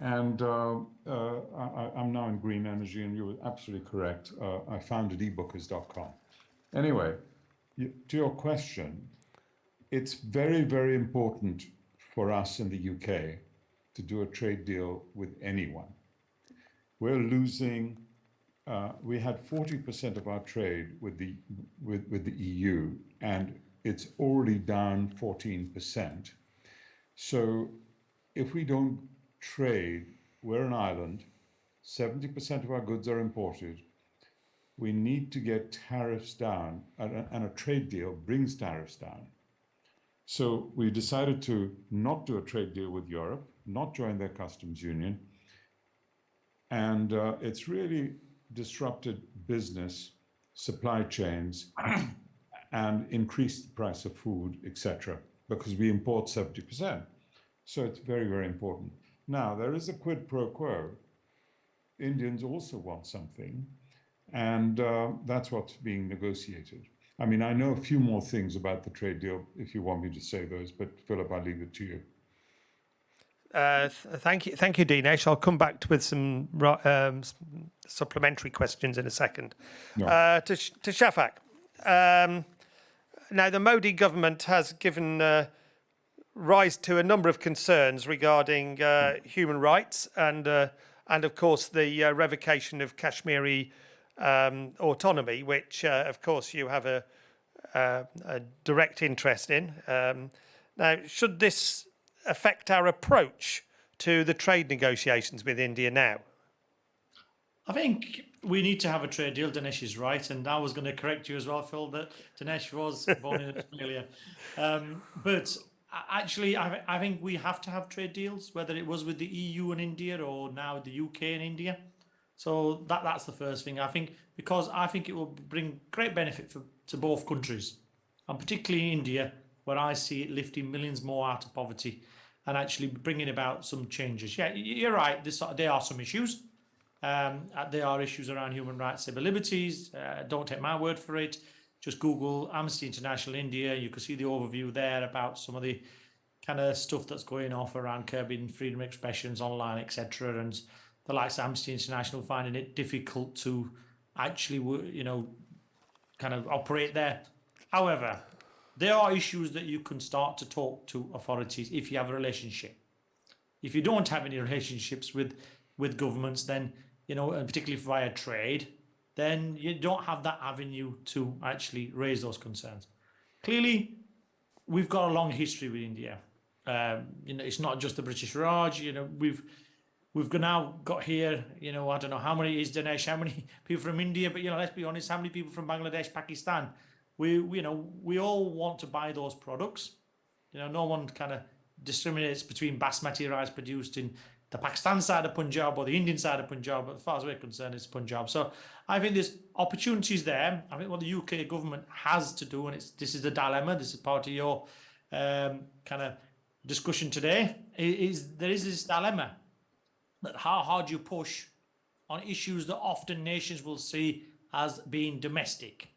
And I'm now in green energy, and you were absolutely correct. I founded ebookers.com. Anyway, to your question, it's very, very important for us in the UK to do a trade deal with anyone. We're losing, we had 40% of our trade with the EU, and it's already down 14%. So if we don't trade, we're an island, 70% of our goods are imported. we need to get tariffs down, and a trade deal brings tariffs down. So we decided to not do a trade deal with Europe, not join their customs union, and it's really disrupted business, supply chains, and increased the price of food, etc., because we import 70%. So it's very, very important. Now, there is a quid pro quo. Indians also want something, and that's what's being negotiated. I mean, I know a few more things about the trade deal if you want me to say those, but Philip, I'll leave it to you. Thank you, Dinesh. I'll come back with some supplementary questions in a second. No. To Shafak. Now, the Modi government has given rise to a number of concerns regarding human rights and of course, the revocation of Kashmiri autonomy, which, of course, you have a direct interest in. Now, should this affect our approach to the trade negotiations with India now? I think we need to have a trade deal. Dinesh is right, and I was going to correct you as well, Phil, that Dinesh was born in Australia. But actually, I think we have to have trade deals, whether it was with the EU and India or now the UK and India. So that's the first thing, I think, because I think it will bring great benefit to both countries, and particularly India, where I see it lifting millions more out of poverty and actually bringing about some changes. Yeah, you're right, there are some issues. There are issues around human rights, civil liberties. Don't take my word for it. Just Google Amnesty International India. You can see the overview there about some of the kind of stuff that's going off around curbing freedom of expressions online, etc. And the likes of Amnesty International finding it difficult to actually, kind of operate there. However, there are issues that you can start to talk to authorities if you have a relationship. If you don't have any relationships with governments, then, and particularly via trade, then you don't have that avenue to actually raise those concerns. Clearly, we've got a long history with India. It's not just the British Raj. We've now got here, I don't know how many is Dinesh, how many people from India, but let's be honest, how many people from Bangladesh, Pakistan? We all want to buy those products. No one kind of discriminates between basmati rice produced in the Pakistan side of Punjab or the Indian side of Punjab, but as far as we're concerned, it's Punjab. So I think there's opportunities there. I think what the UK government has to do, and this is the dilemma, this is part of your kind of discussion today, is there is this dilemma that how hard you push on issues that often nations will see as being domestic,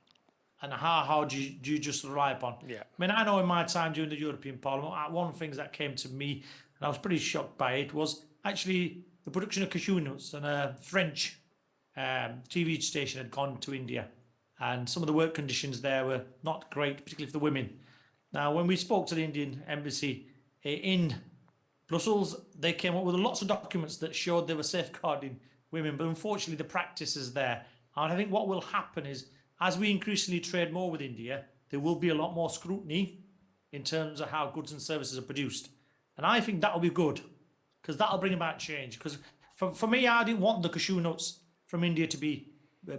and how hard do you just rely upon. Yeah. I mean, I know in my time during the European Parliament, one of the things that came to me, and I was pretty shocked by it, was actually the production of cashew nuts, and a French TV station had gone to India, and some of the work conditions there were not great, particularly for the women. Now, when we spoke to the Indian embassy in Brussels, they came up with lots of documents that showed they were safeguarding women, but unfortunately the practice is there. And I think what will happen is, as we increasingly trade more with India, there will be a lot more scrutiny in terms of how goods and services are produced. And I think that will be good, because that will bring about change. Because for me, I didn't want the cashew nuts from India to be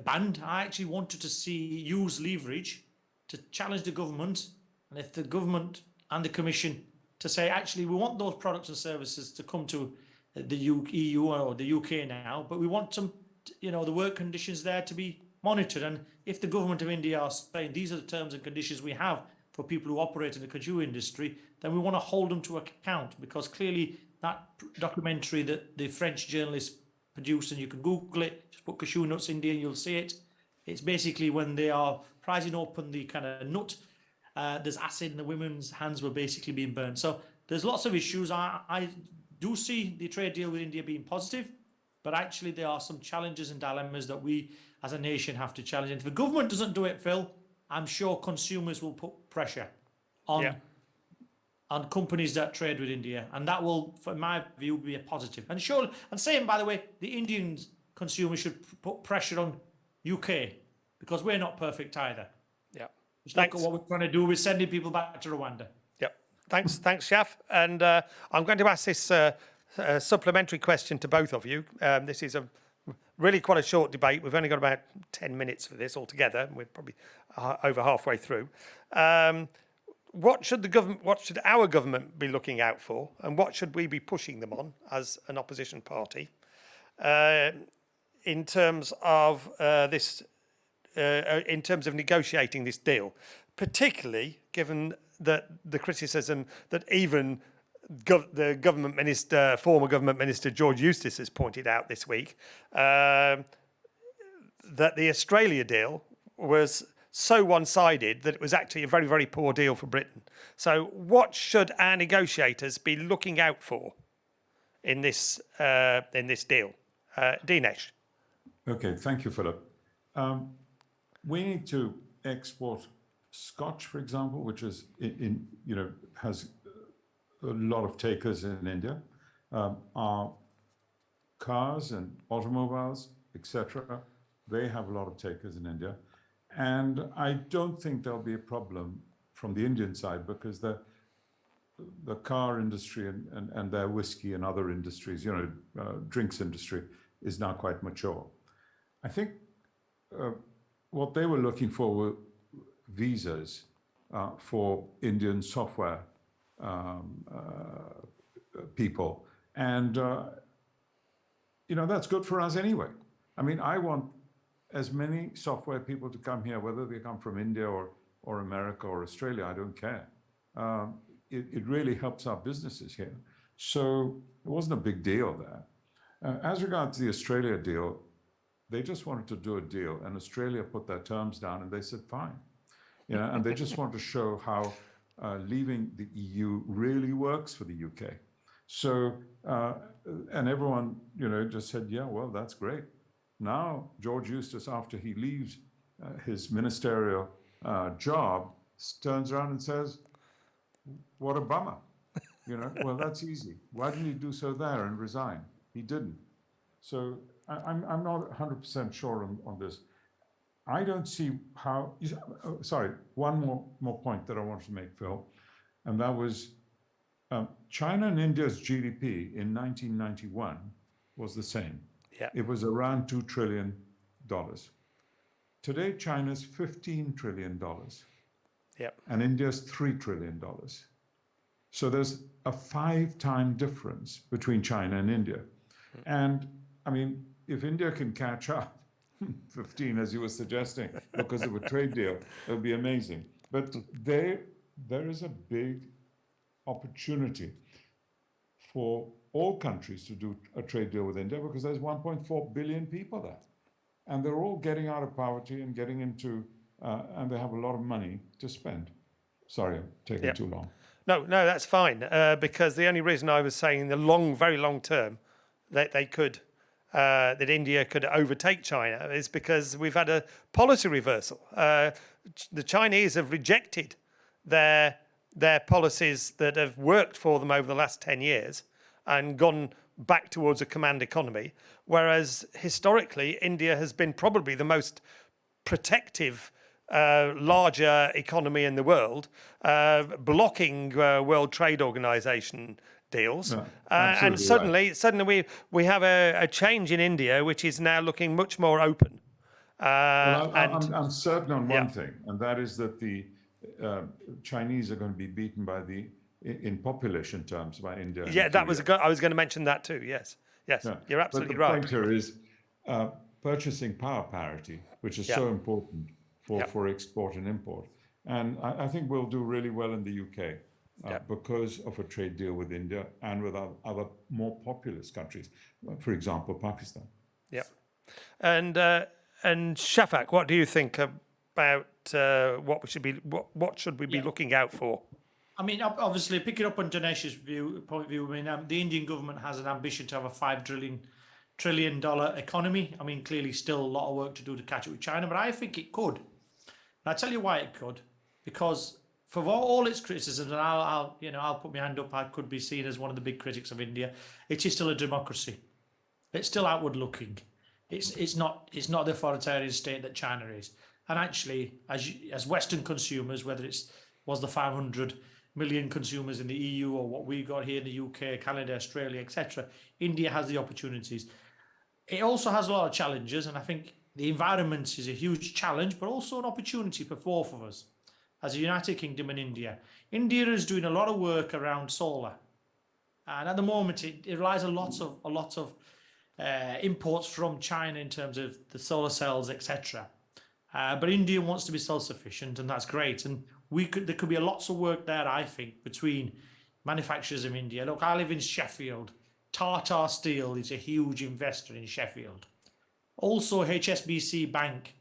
banned. I actually wanted to use leverage to challenge the government, and if the government and the Commission to say, actually, we want those products and services to come to the EU or the UK now, but we want them, the work conditions there to be monitored. And if the government of India are saying these are the terms and conditions we have for people who operate in the cashew industry, then we want to hold them to account, because clearly that documentary that the French journalists produced, and you can Google it, just put cashew nuts India and you'll see it. It's basically when they are prizing open the kind of nut, there's acid and the women's hands were basically being burned. So there's lots of issues. I do see the trade deal with India being positive, but actually there are some challenges and dilemmas that we as a nation have to challenge. And if the government doesn't do it, Phil, I'm sure consumers will put pressure on companies that trade with India. And that will, in my view, be a positive. And sure, and same, by the way, the Indian consumers should put pressure on UK, because we're not perfect either. Yeah. Just look at what we're trying to do with sending people back to Rwanda. Yep. Thanks, Shaf. And I'm going to ask this supplementary question to both of you. This is a really quite a short debate. We've only got about 10 minutes for this altogether, and we're probably over halfway through. What should our government be looking out for, and what should we be pushing them on as an opposition party in terms of in terms of negotiating this deal, particularly given that the criticism that even the government minister, former government minister George Eustice has pointed out this week, that the Australia deal was so one-sided that it was actually a very, very poor deal for Britain. So what should our negotiators be looking out for in this deal? Dinesh. Okay, thank you, Philip. We need to export Scotch, for example, which is has a lot of takers in India. Our cars and automobiles, etc., they have a lot of takers in India. And I don't think there'll be a problem from the Indian side, because the car industry and their whiskey and other industries, drinks industry, is now quite mature. I think what they were looking for were visas for Indian software people. And, that's good for us anyway. I mean, I want as many software people to come here, whether they come from India or America or Australia, I don't care. It really helps our businesses here. So it wasn't a big deal there. As regards to the Australia deal, they just wanted to do a deal, and Australia put their terms down and they said, fine. And they just want to show how leaving the EU really works for the UK. So, and everyone, just said, yeah, well, that's great. Now, George Eustice, after he leaves his ministerial job, turns around and says, what a bummer. Well, that's easy. Why didn't he do so there and resign? He didn't. So I'm not 100% sure on this. I don't see how, sorry, one more point that I wanted to make, Phil, and that was China and India's GDP in 1991 was the same. Yeah. It was around $2 trillion. Today, China's $15 trillion. Yeah. And India's $3 trillion. So there's a 5-time difference between China and India. And I mean, if India can catch up, 15, as you were suggesting, because of a trade deal, it would be amazing. But there is a big opportunity for all countries to do a trade deal with India, because there's 1.4 billion people there. And they're all getting out of poverty and getting into, and they have a lot of money to spend. Sorry, I'm taking too long. No, that's fine. Because the only reason I was saying in the very long term that that India could overtake China is because we've had a policy reversal. The Chinese have rejected their policies that have worked for them over the last 10 years and gone back towards a command economy, whereas historically India has been probably the most protective larger economy in the world, blocking World Trade Organization deals. No, and suddenly we have a change in India, which is now looking much more open. Well, I'm certain on one thing, and that is that the Chinese are going to be beaten in population terms by India. Yeah, I was going to mention that too. Yes, you're absolutely right. The point here is purchasing power parity, which is so important for export and import. And I think we'll do really well in the UK because of a trade deal with India and with other more populous countries, for example, Pakistan. Yeah. And Shafak, what do you think about what should we be looking out for? I mean, obviously, picking up on Dinesh's point of view, I mean, the Indian government has an ambition to have a $5 trillion economy. I mean, clearly still a lot of work to do to catch up with China, but I think it could. And I'll tell you why it could. Because for all its criticisms, and I'll put my hand up, I could be seen as one of the big critics of India, it is still a democracy. It's still outward looking. It's not the authoritarian state that China is. And actually, as Western consumers, whether was the 500 million consumers in the EU or what we got here in the UK, Canada, Australia, etc., India has the opportunities. it also has a lot of challenges, and I think the environment is a huge challenge, but also an opportunity for both of us as a United Kingdom and India. India is doing a lot of work around solar, and at the moment it relies a lot of imports from China in terms of the solar cells, etc. But India wants to be self-sufficient, and that's great. And there could be lots of work there, I think, between manufacturers of India. Look, I live in Sheffield. Tata Steel is a huge investor in Sheffield. Also, HSBC Bank.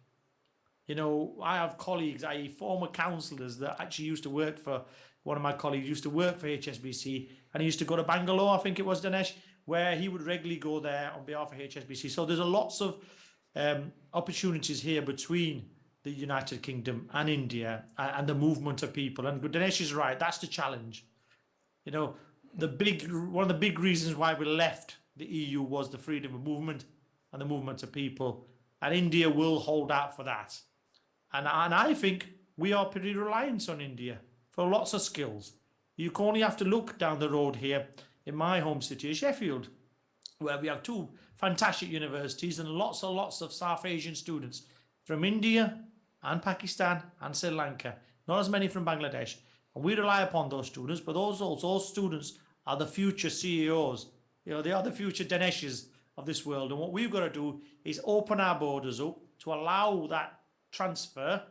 You know, I have colleagues, i.e. former councillors, that actually used to work for, one of my colleagues used to work for HSBC, and he used to go to Bangalore, I think it was, Dinesh, where he would regularly go there on behalf of HSBC. So there's lots of opportunities here between the United Kingdom and India and the movement of people. And Dinesh is right, that's the challenge. You know, one of the big reasons why we left the EU was the freedom of movement and the movement of people. And India will hold out for that. And I think we are pretty reliant on India for lots of skills. You can only have to look down the road here in my home city of Sheffield, where we have 2 fantastic universities and lots of South Asian students from India and Pakistan and Sri Lanka, not as many from Bangladesh. And we rely upon those students, but those students are the future CEOs. You know, they are the future Dinesh's of this world. And what we've got to do is open our borders up to allow that transfer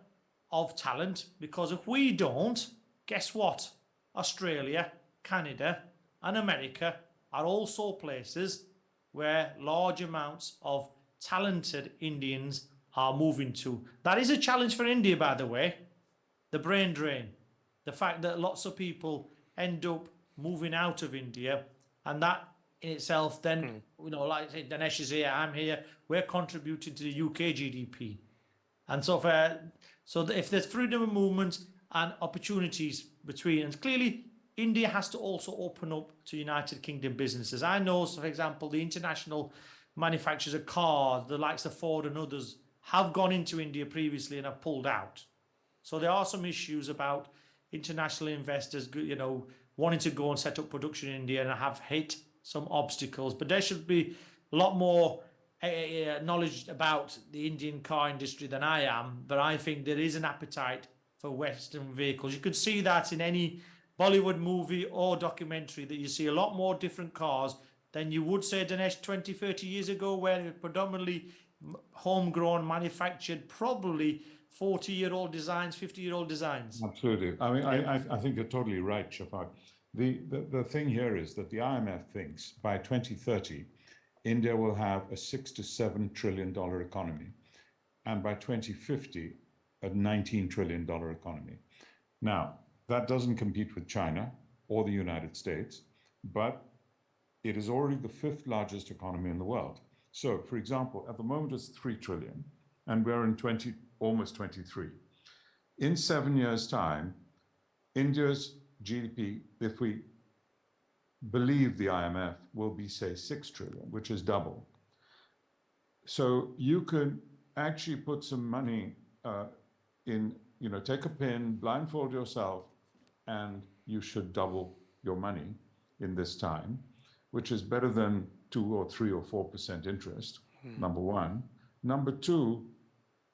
of talent, because if we don't, guess what? Australia, Canada and America are also places where large amounts of talented Indians are moving to. That is a challenge for India, by the way, the brain drain, the fact that lots of people end up moving out of India, and that in itself then, you know, like I say, Dinesh is here, I'm here, we're contributing to the UK GDP. And so if there's freedom of movement and opportunities between, and clearly India has to also open up to United Kingdom businesses. I know, so for example, the international manufacturers of cars, the likes of Ford and others, have gone into India previously and have pulled out. So there are some issues about international investors, you know, wanting to go and set up production in India and have hit some obstacles. But there should be a lot more knowledge about the Indian car industry than I am, but I think there is an appetite for Western vehicles. You could see that in any Bollywood movie or documentary, that you see a lot more different cars than you would say, Dinesh, 20, 30 years ago, where it was predominantly homegrown, manufactured, probably 40-year-old designs, 50-year-old designs. Absolutely. I mean, I think you're totally right, Shafak. The thing here is that the IMF thinks by 2030, India will have a $6 to $7 trillion economy, and by 2050, a $19 trillion economy. Now, that doesn't compete with China or the United States, but it is already the 5th largest economy in the world. So, for example, at the moment it's 3 trillion, and we're in almost 23. In 7 years' time, India's GDP, if we believe the IMF, will be, say, 6 trillion, which is double. So you could actually put some money in, you know, take a pin, blindfold yourself, and you should double your money in this time, which is better than 2 or 3 or 4% interest, number one. Number two,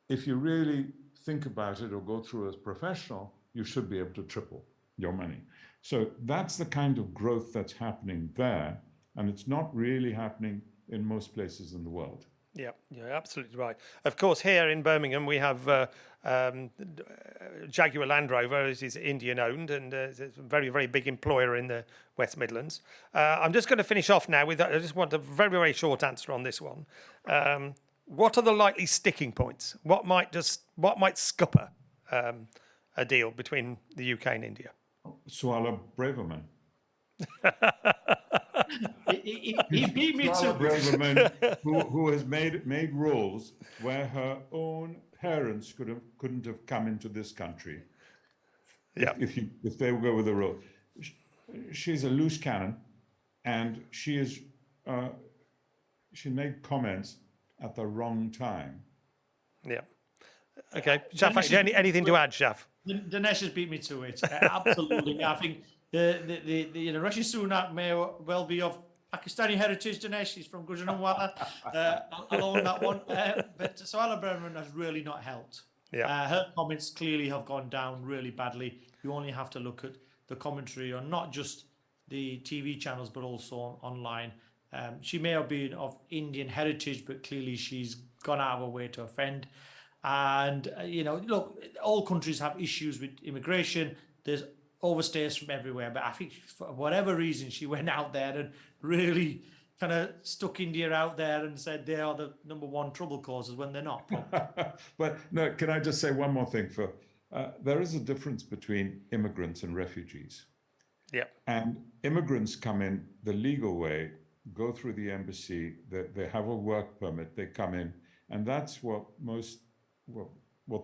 if you really think about it or go through as professional, you should be able to triple your money. So that's the kind of growth that's happening there, and it's not really happening in most places in the world. Yeah, you're absolutely right. Of course, here in Birmingham, we have Jaguar Land Rover. It is Indian-owned, and it's a very, very big employer in the West Midlands. I'm just going to finish off now with, I just want a very, very short answer on this one. What are the likely sticking points? What might scupper a deal between the UK and India? Suala Braverman. He beat me Suala to Braverman, who has made rules where her own parents couldn't have come into this country. Yeah. If they go with the rule. She's a loose cannon, and she made comments at the wrong time. Yeah. Okay. Shaf, anything to add, Shaf? Dinesh has beat me to it. Absolutely. I think the Rishi Sunak may well be of Pakistani heritage, Dinesh. He's from Gujranwala, along that one. But Suella Braverman has really not helped. Yeah. Her comments clearly have gone down really badly. You only have to look at the commentary on not just the TV channels, but also online. She may have been of Indian heritage, but clearly she's gone out of her way to offend. And, look, all countries have issues with immigration. There's overstays from everywhere. But I think for whatever reason, she went out there and really kind of stuck India out there and said they are the #1 trouble causers when they're not. But no, can I just say one more thing? There is a difference between immigrants and refugees. Yeah. And immigrants come in the legal way, go through the embassy, they have a work permit, they come in, and that's what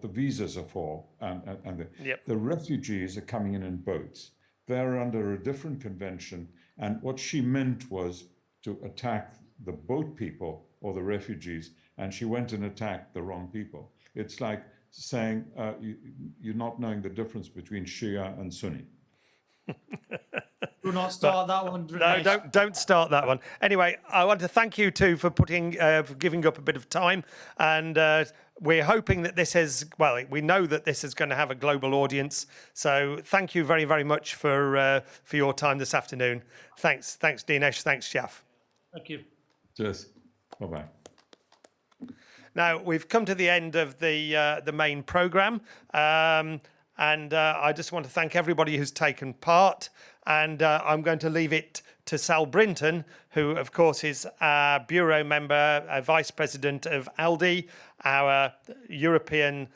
the visas are for. And the refugees are coming in boats. They're under a different convention. And what she meant was to attack the boat people or the refugees, and she went and attacked the wrong people. It's like saying you're not knowing the difference between Shia and Sunni. Do not start that one. No, don't start that one. Anyway, I want to thank you two for for giving up a bit of time, and we're hoping that we know that this is going to have a global audience. So thank you very, very much for your time this afternoon. Thanks, Dinesh. Thanks, Shaf. Thank you. Cheers. Bye-bye. Now we've come to the end of the main programme. And I just want to thank everybody who's taken part. And I'm going to leave it to Sal Brinton, who, of course, is our Bureau member, Vice President of ALDI, our European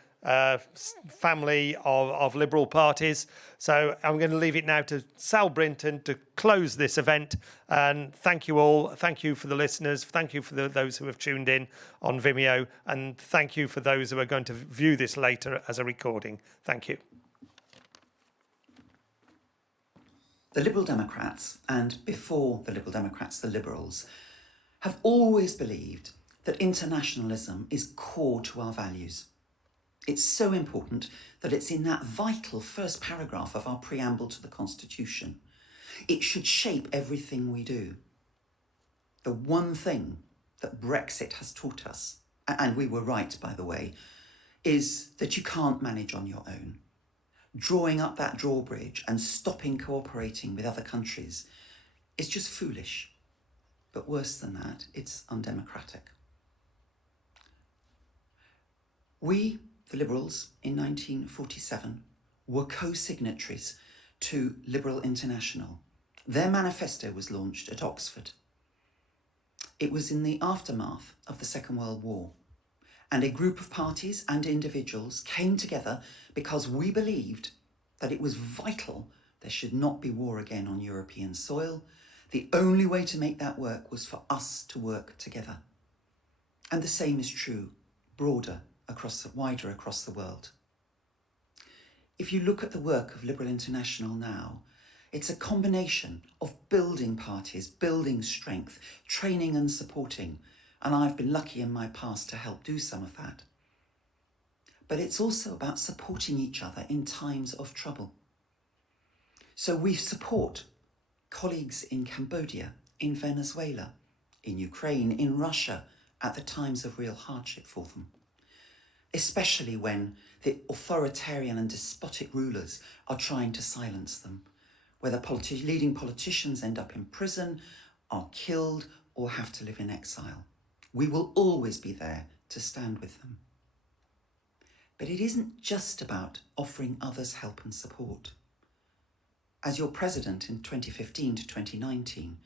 family of Liberal parties. So I'm going to leave it now to Sal Brinton to close this event. And thank you all. Thank you for the listeners. Thank you for those who have tuned in on Vimeo. And thank you for those who are going to view this later as a recording. Thank you. The Liberal Democrats, and before the Liberal Democrats, the Liberals, have always believed that internationalism is core to our values. It's so important that it's in that vital first paragraph of our preamble to the Constitution. It should shape everything we do. The one thing that Brexit has taught us, and we were right, by the way, is that you can't manage on your own. Drawing up that drawbridge and stopping cooperating with other countries is just foolish. But worse than that, it's undemocratic. We, the Liberals, in 1947, were co-signatories to Liberal International. Their manifesto was launched at Oxford. It was in the aftermath of the Second World War, and a group of parties and individuals came together because we believed that it was vital there should not be war again on European soil. The only way to make that work was for us to work together. And the same is true wider across the world. If you look at the work of Liberal International now, it's a combination of building parties, building strength, training and supporting, and I've been lucky in my past to help do some of that. But it's also about supporting each other in times of trouble. So we support colleagues in Cambodia, in Venezuela, in Ukraine, in Russia, at the times of real hardship for them, especially when the authoritarian and despotic rulers are trying to silence them, where the leading politicians end up in prison, are killed, or have to live in exile. We will always be there to stand with them. But it isn't just about offering others help and support. As your president in 2015 to 2019,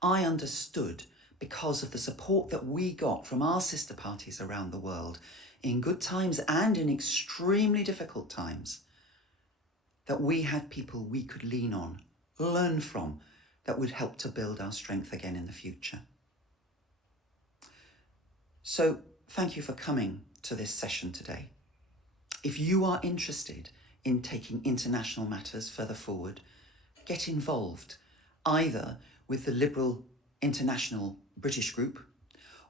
I understood, because of the support that we got from our sister parties around the world, in good times and in extremely difficult times, that we had people we could lean on, learn from, that would help to build our strength again in the future. So thank you for coming to this session today. If you are interested in taking international matters further forward, get involved either with the Liberal International British Group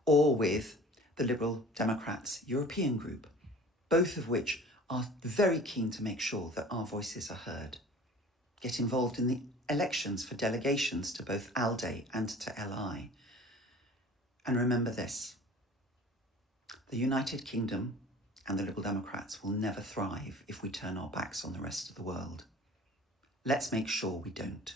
or with the Liberal Democrats European Group, both of which are very keen to make sure that our voices are heard. get involved in the elections for delegations to both ALDE and to LI. And remember this, the United Kingdom and the Liberal Democrats will never thrive if we turn our backs on the rest of the world. Let's make sure we don't.